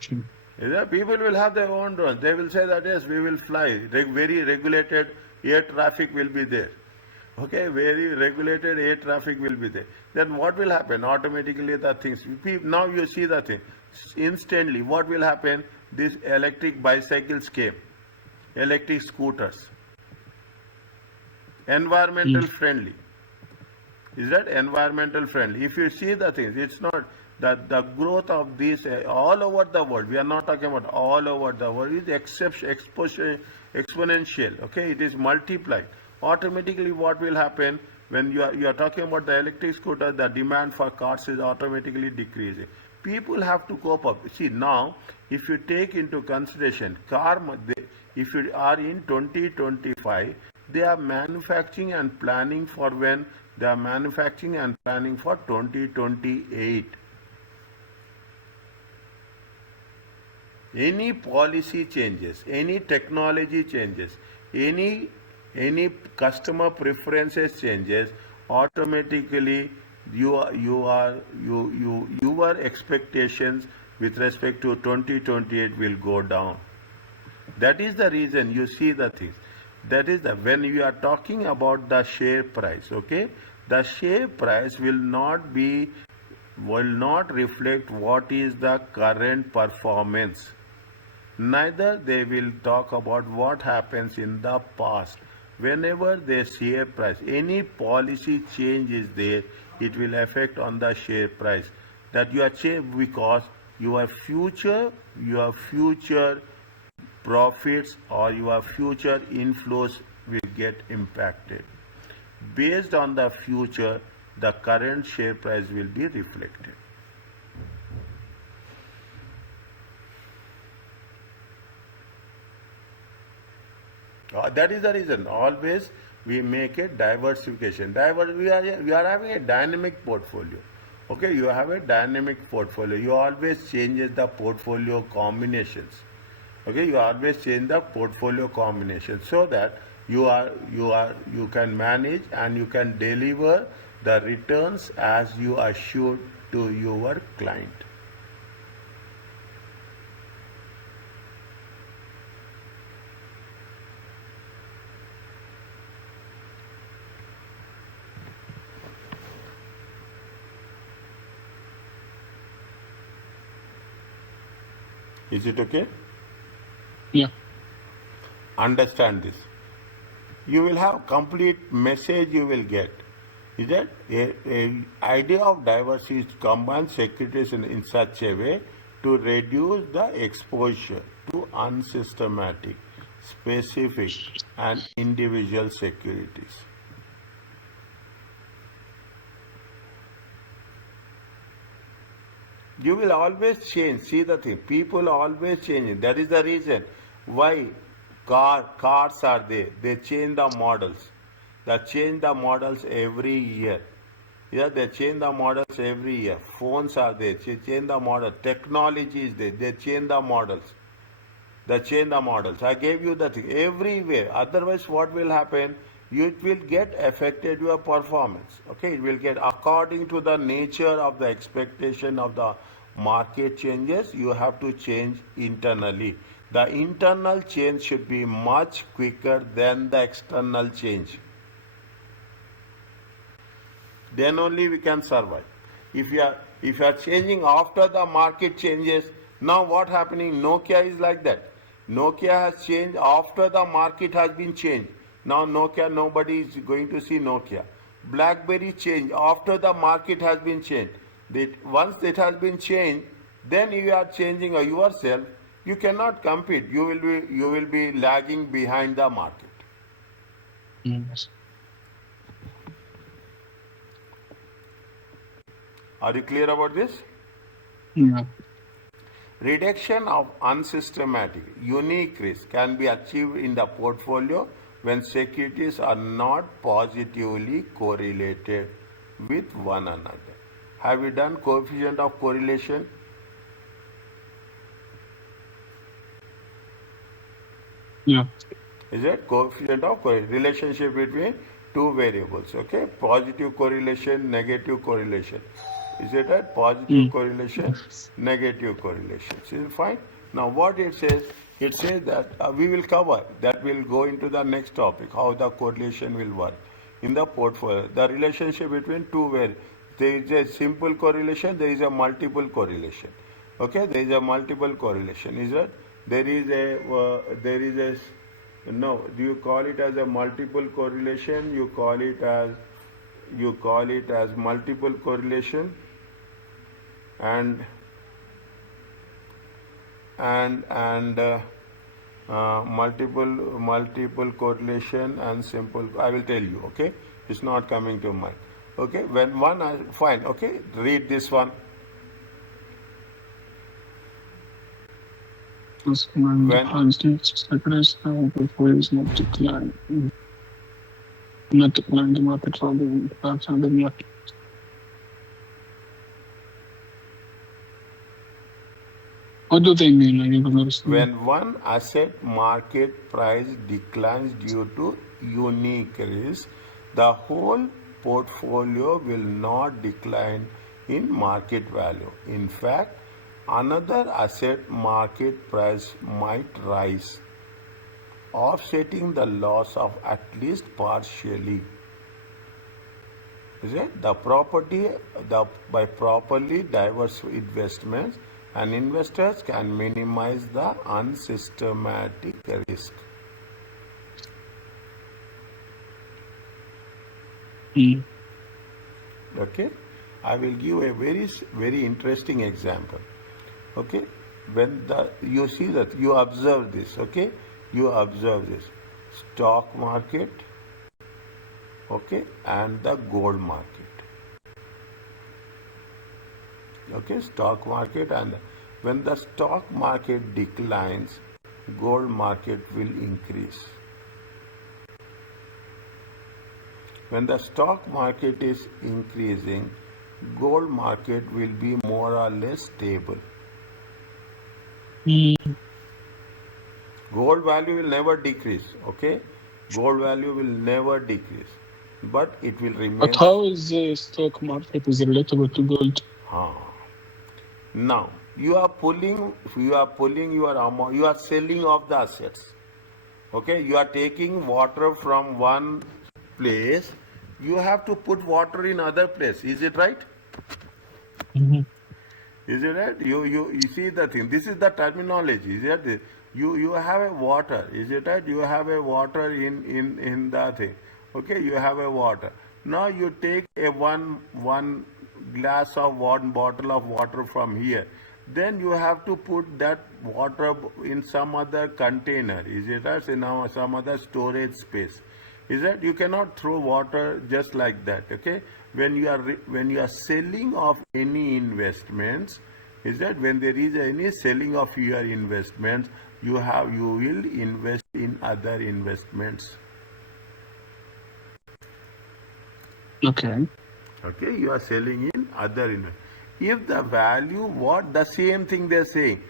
True. People will have their own drones. They will say that yes, we will fly. Very regulated air traffic will be there. Okay, very regulated air traffic will be there. Then what will happen? Automatically the things. Now you see the thing. Instantly, what will happen? These electric bicycles came, electric scooters, environmental Mm. friendly. Is that environmental friendly? If you see the things, it's not that the growth of these all over the world. We are not talking about all over the world. Is exponential. Okay, it is multiplied. Automatically, what will happen when you are talking about the electric scooter? The demand for cars is automatically decreasing. People have to cope up. See now, if you take into consideration if you are in 2025, they are manufacturing and planning for when they are manufacturing and planning for 2028. Any policy changes, any technology changes, any customer preferences changes, automatically your expectations with respect to 2028 will go down. That is the reason you see the things. That is the when you are talking about the share price, okay, the share price will not reflect what is the current performance. Neither they will talk about what happens in the past. Whenever they share price, any policy change is there, it will affect on the share price. That you are changed because your future profits or your future inflows will get impacted. Based on the future, the current share price will be reflected. That is the reason. Always we make a diversification. We are having a dynamic portfolio. Okay, you have a dynamic portfolio. You always changes the portfolio combinations. Okay, you always change the portfolio combination so that you can manage and you can deliver the returns as you assured to your client. Is it okay? Yeah. Understand this. You will have complete message you will get. Is that a idea of diversity is combine securities in such a way to reduce the exposure to unsystematic, specific and individual securities. You will always change. See the thing. People always change. That is the reason why cars are there. They change the models. They change the models every year. Yeah, they change the models every year. Phones are there. They change the model. Technology is there. They change the models. the change the models. I gave you the thing everywhere. Otherwise, what will happen? It will get affected your performance. Okay, it will get according to the nature of the expectation of the market changes. You have to change internally. The internal change should be much quicker than the external change. Then only we can survive. If you are changing after the market changes, now what happening? Nokia is like that. Nokia has changed after the market has been changed. Now Nokia, nobody is going to see Nokia. BlackBerry changed after the market has been changed. Once it has been changed, then you are changing yourself. You cannot compete. You will be lagging behind the market. Yes. Are you clear about this? Yeah. Reduction of unsystematic, unique risk can be achieved in the portfolio when securities are not positively correlated with one another. Have you done coefficient of correlation? Yeah. Is it coefficient of relationship between two variables? Okay, positive correlation, negative correlation. Is it right? Positive Mm. correlation, negative correlation. So fine. Now what it says that we will cover that. Will go into the next topic how the correlation will work in the portfolio. The relationship between two variables. There is a simple correlation. There is a multiple correlation. Okay, there is a multiple correlation. Is it? There is a no, do you call it as a multiple correlation? You call it as multiple correlation and multiple correlation and simple. I will tell you. Okay, it's not coming to mind. Okay, when one fine. Okay, read this one. As when the When positive sectors now before is not decline. Not decline the market for the impacts on the market. What do they mean? I don't understand. when one asset market price declines due to unique risk, the whole portfolio will not decline in market value. In fact, another asset market price might rise, offsetting the loss of at least partially. Is it? By properly diverse investments, and investors can minimize the unsystematic risk. Mm. Okay, I will give a very interesting example. Okay, when you see that, you observe this. Okay, you observe this stock market. Okay, and the gold market. Okay, stock market, and when the stock market declines, gold market will increase. When the stock market is increasing, gold market will be more or less stable. Mm. Gold value will never decrease. Okay, gold value will never decrease, but it will But remain. how is the stock market is relatable to gold? Now you are pulling your amount. You are selling off the assets. Okay, you are taking water from one place. You have to put water in other place. Is it right? Mm-hmm. Is it right? You see the thing. This is the terminology. Is it? You have a water. Is it right? You have a water in the thing. Okay, you have a water. Now you take a one glass of one bottle of water from here. Then you have to put that water in some other container. Is it right? In some other storage space. Is that you cannot throw water just like that. Okay, when you are selling of any investments, is that when there is any selling of your investments, you will invest in other investments. Okay. Okay, you are selling in other investments. If the value, what the same thing they're saying,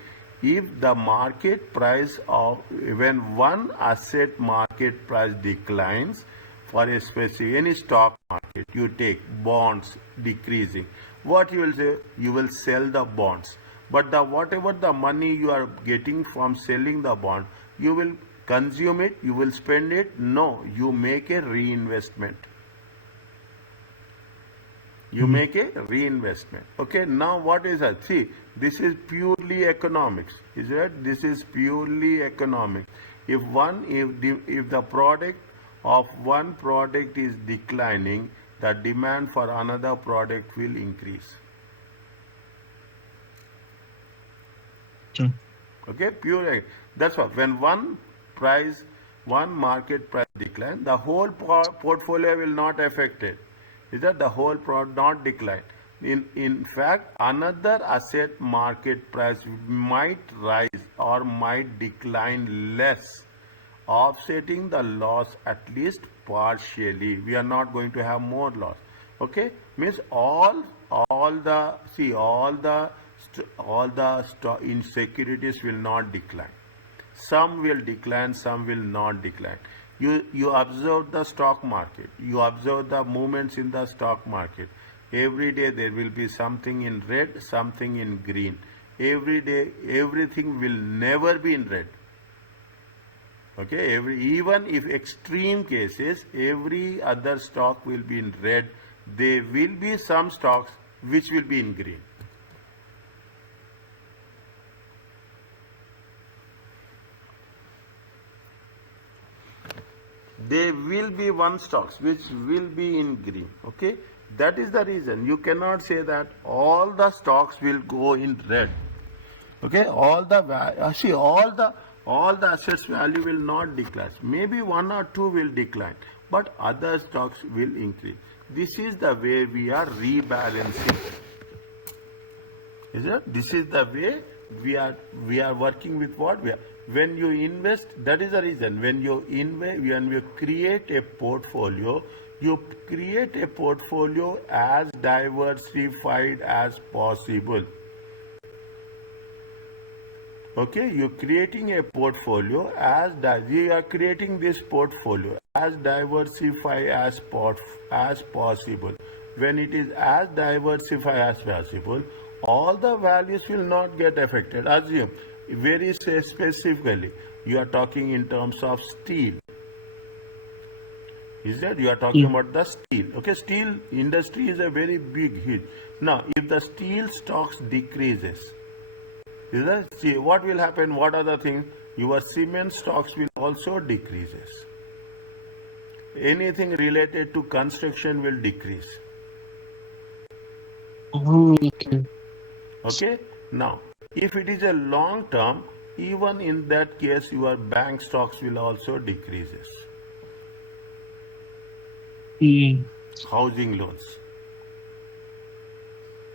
if the market price of, when one asset market price declines for a specific, any stock market, you take bonds decreasing, what you will say, you will sell the bonds, but the whatever the money you are getting from selling the bond, you will consume it, you will spend it? No, you make a reinvestment. You make a reinvestment. Okay, now what is that? See, this is purely economics. Is it? This is purely economics. If the product of one product is declining, the demand for another product will increase. Okay. Okay, pure. That's what. When one market price decline, the whole portfolio will not affect it. Is that the whole product not decline? In fact, another asset market price might rise or might decline less, offsetting the loss at least partially. We are not going to have more loss. Okay, means all the see all the insecurities will not decline. Some will decline, some will not decline. You observe the stock market, you observe the movements in the stock market. Every day there will be something in red, something in green. Every day everything will never be in red. Okay, even if extreme cases, every other stock will be in red. There will be some stocks which will be in green. There will be one stocks which will be in green. Okay, that is the reason you cannot say that all the stocks will go in red. Okay, all the assets value will not decline. Maybe one or two will decline, but other stocks will increase. This is the way we are rebalancing. Is it? This is the way we are working with what we are. When you invest, that is the reason. When you create a portfolio, you create a portfolio as diversified as possible. Okay, you're creating a portfolio you are creating this portfolio as diversified as possible. When it is as diversified as possible, all the values will not get affected. Assume very specifically, you are talking in terms of steel. Is that you are talking about the steel? Okay, steel industry is a very big hit. Now, if the steel stocks decreases, is that, see, what will happen? What are the things? Your cement stocks will also decreases. Anything related to construction will decrease. Oh, okay. Okay. Now, if it is a long term, even in that case, your bank stocks will also decreases. Housing loans.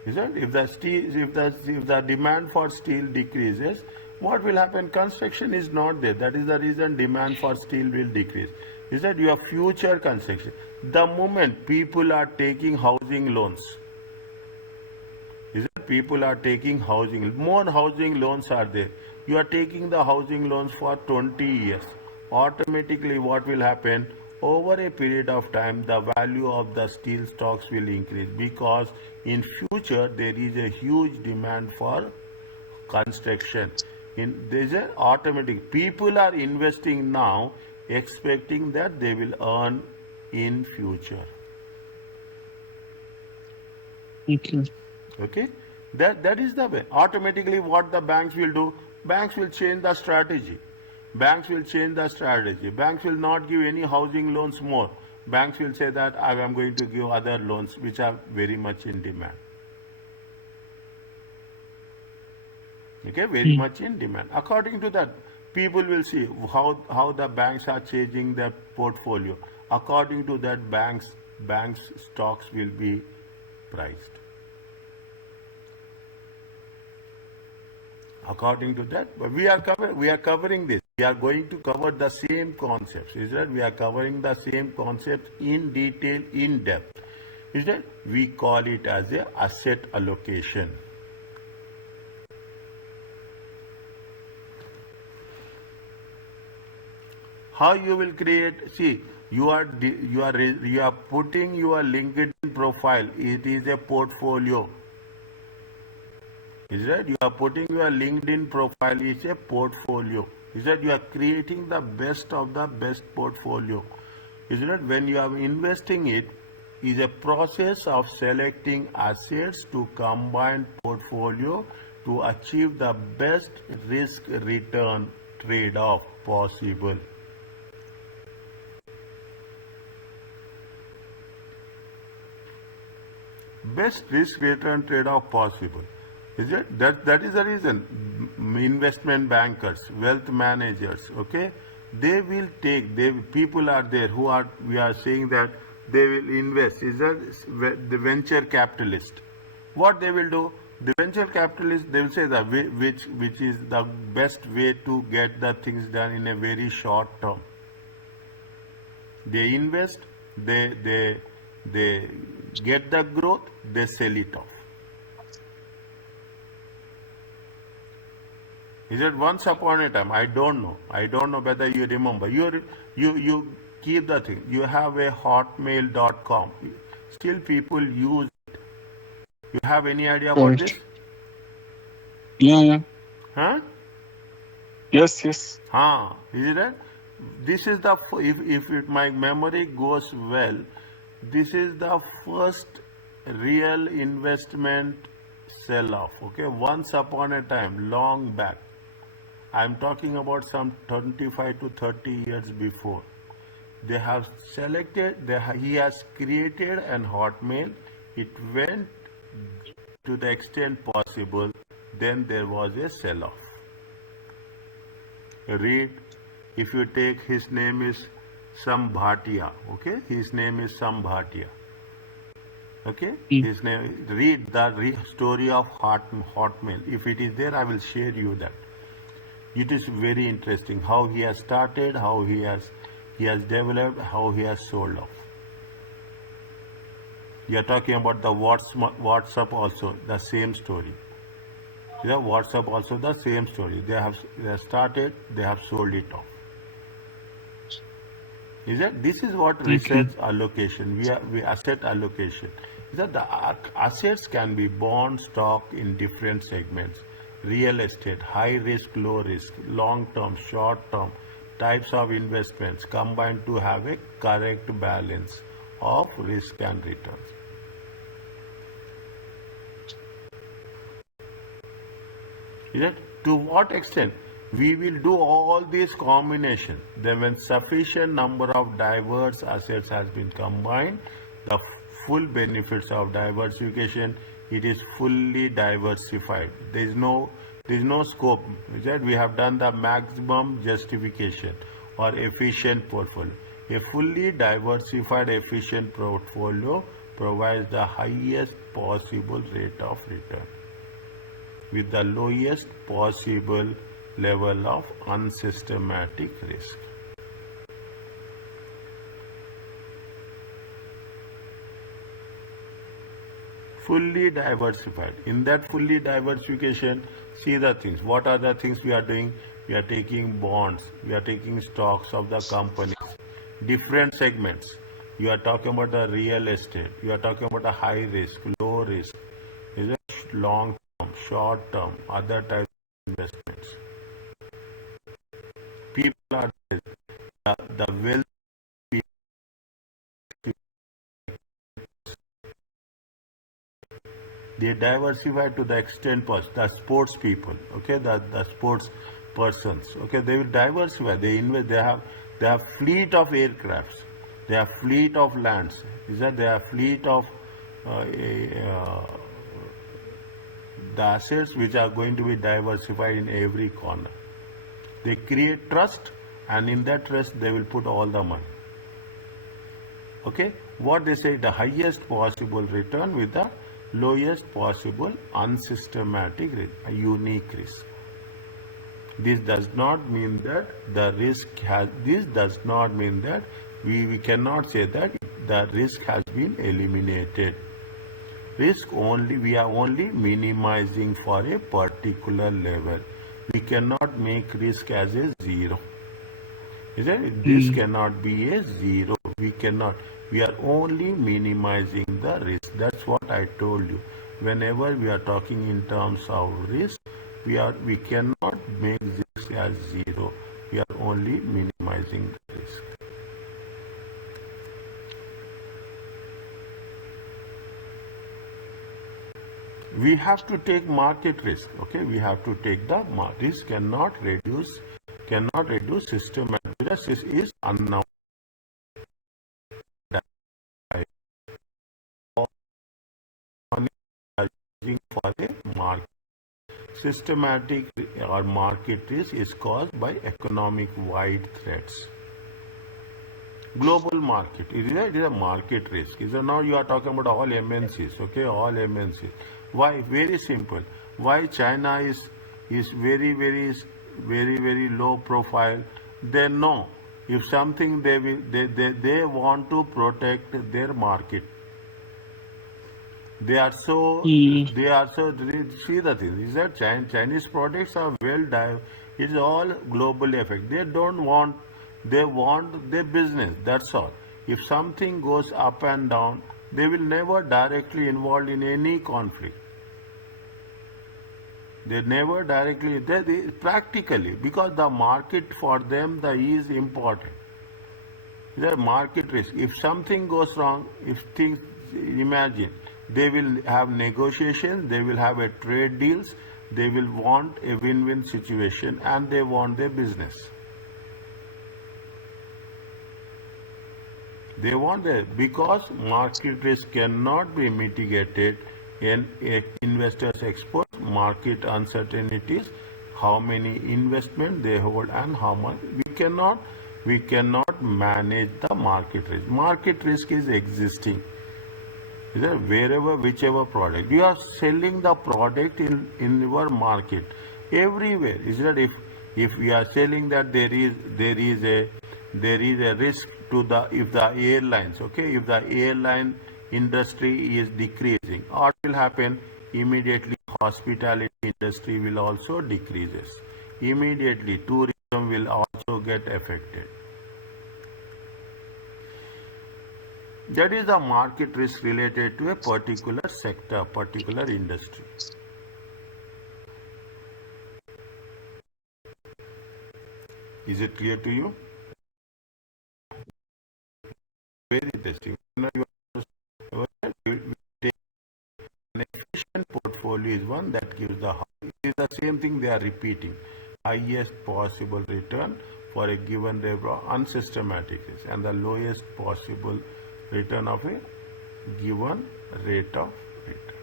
Is that if the demand for steel decreases, what will happen? Construction is not there. That is the reason demand for steel will decrease. Is that your future construction? The moment people are taking housing loans, is that people are taking more housing loans are there. You are taking the housing loans for 20 years. Automatically, what will happen? Over a period of time, the value of the steel stocks will increase, because in future there is a huge demand for construction. There is an automatic. People are investing now, expecting that they will earn in future. Okay. Okay, that is the way. Automatically, what the banks will do? Banks will change the strategy. Banks will change the strategy. Banks will not give any housing loans more. Banks will say that I am going to give other loans which are very much in demand. Okay, very much in demand. According to that, people will see how the banks are changing their portfolio. According to that, banks stocks will be priced. According to that, but we are covering this. We are going to cover the same concepts. Is that we are covering the same concepts in detail, in depth. Is that we call it as a asset allocation. How you will create? See, you are putting your LinkedIn profile. It is a portfolio. Is that you are putting your LinkedIn profile is a portfolio. Is that you are creating the best of the best portfolio. Is that when you are investing it is a process of selecting assets to combine portfolio to achieve the best risk return trade-off possible. Best risk return trade-off possible. Is it? That is the reason investment bankers, wealth managers, okay, they will take, people are there who are, we are saying that they will invest. Is that the venture capitalist? What they will do? The venture capitalist, they will say that which is the best way to get the things done in a very short term. They invest, they get the growth, they sell it off. Is it once upon a time? I don't know. I don't know whether you remember. You keep the thing. You have a hotmail.com. Still people use it. You have any idea about this? Correct. Yeah. Huh? Yes. Is it right? This is the, if my memory goes well, this is the first real investment sell-off. Okay, once upon a time, long back. I'm talking about some 25 to 30 years before. They have selected, he has created an Hotmail. It went to the extent possible. Then there was a sell-off. Read, if you take, his name is Sambhatia. Okay, his name is Sambhatia. Okay, his name. Read the story of Hotmail. If it is there, I will share you that. It is very interesting how he has started, how he has developed, how he has sold off. You are talking about the WhatsApp also, the same story. Yeah, WhatsApp also the same story. They have started, they have sold it off. Is that this is what research allocation, we asset allocation. Is that the assets can be bond, stock in different segments. Real estate, high risk, low risk, long term, short term, types of investments combined to have a correct balance of risk and returns. Is it? To what extent? We will do all these combination. Then when sufficient number of diverse assets has been combined, the full benefits of diversification, it is fully diversified. There is no scope. That we have done the maximum justification or efficient portfolio. A fully diversified efficient portfolio provides the highest possible rate of return with the lowest possible level of unsystematic risk. Fully diversified. In that fully diversification, see the things. What are the things we are doing? We are taking bonds, we are taking stocks of the companies, different segments. You are talking about the real estate, you are talking about a high risk, low risk, is it long term, short term, other types of investments. People are there. The wealth they diversify to the extent the sports people, okay, the sports persons, okay, they will diversify, they invest, they have fleet of aircrafts, they have fleet of lands, is that they have fleet of the assets which are going to be diversified in every corner. They create trust, and in that trust they will put all the money. Okay, what they say, the highest possible return with the lowest possible unsystematic risk, a unique risk. This does not mean that the risk has, this does not mean that we cannot say that the risk has been eliminated. Risk only, we are only minimizing for a particular level. We cannot make risk as a zero. Is it? This cannot be a zero. We cannot. We are only minimizing the risk. That's what I told you. Whenever we are talking in terms of risk, we cannot make this as zero. We are only minimizing the risk. We have to take market risk. Okay, we have to take the risk. Cannot reduce systematic risk is unknown. For a market. Systematic or market risk is caused by economic wide threats. Global market, it is a market risk. Now you are talking about all MNCs, okay, all MNCs. Why? Very simple. Why China is very low profile? They know if something they want to protect their market. They are so see the thing is that Chinese products are it's all global effect. They want their business. That's all. If something goes up and down, they will never directly involved in any conflict. They never directly practically, because the market for them is important. The market risk. If something goes wrong, imagine, they will have negotiations, they will have a trade deals, they will want a win-win situation, and they want their business. They want because market risk cannot be mitigated in investors export market uncertainties, how many investment they hold and how much. We cannot manage the market risk. Market risk is existing. Wherever, whichever product you are selling the product in your market, everywhere. Is that if we are selling that there is a risk to if the airlines, okay, if the airline industry is decreasing, what will happen? Immediately hospitality industry will also decreases. Immediately tourism will also get affected. That is the market risk related to a particular sector, particular industry. Is it clear to you? Very interesting. An efficient portfolio is one that gives it is the same thing they are repeating. Highest possible return for a given unsystematic risk, and the lowest possible return of a given rate of return.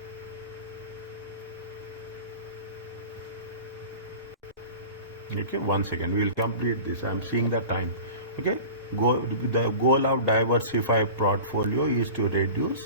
Okay, 1 second. We will complete this. I am seeing the time. Okay, the goal of diversified portfolio is to reduce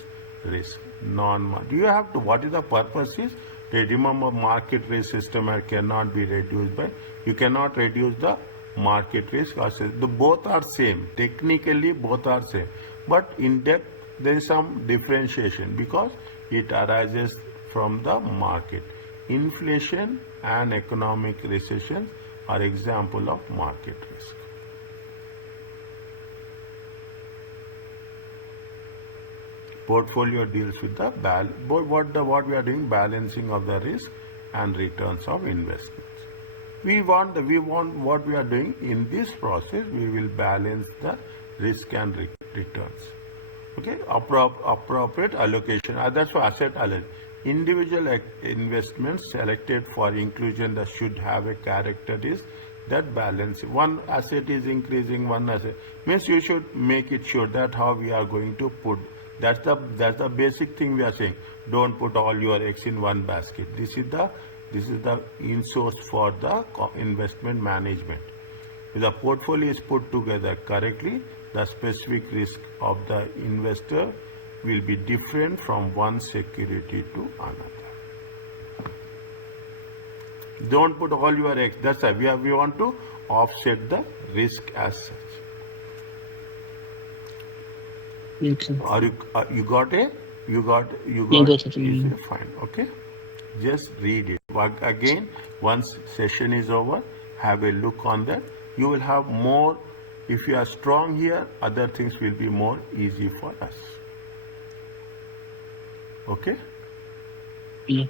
risk. Do you have to? What is the purpose? Is remember, market risk system cannot be reduced by. You cannot reduce the market risk. Both are same. Technically, both are same. But in depth, there is some differentiation because it arises from the market. Inflation and economic recession are example of market risk. Portfolio deals with the what we are doing, balancing of the risk and returns of investments. We want what we are doing in this process. We will balance the risk and returns. Okay, appropriate allocation. That's for asset allocation. Individual investments selected for inclusion that should have a characteristic that balance. One asset is increasing, one asset means you should make it sure that how we are going to put. That's the basic thing we are saying. Don't put all your eggs in one basket. This is the in source for the investment management. If the portfolio is put together correctly, the specific risk of the investor will be different from one security to another. Don't put all your eggs. That's why we want to offset the risk as such. Okay. You got it? You got it. Fine. Okay. Just read it. Again, once session is over, have a look on that. You will have more If you are strong here, other things will be more easy for us. Okay? Yeah.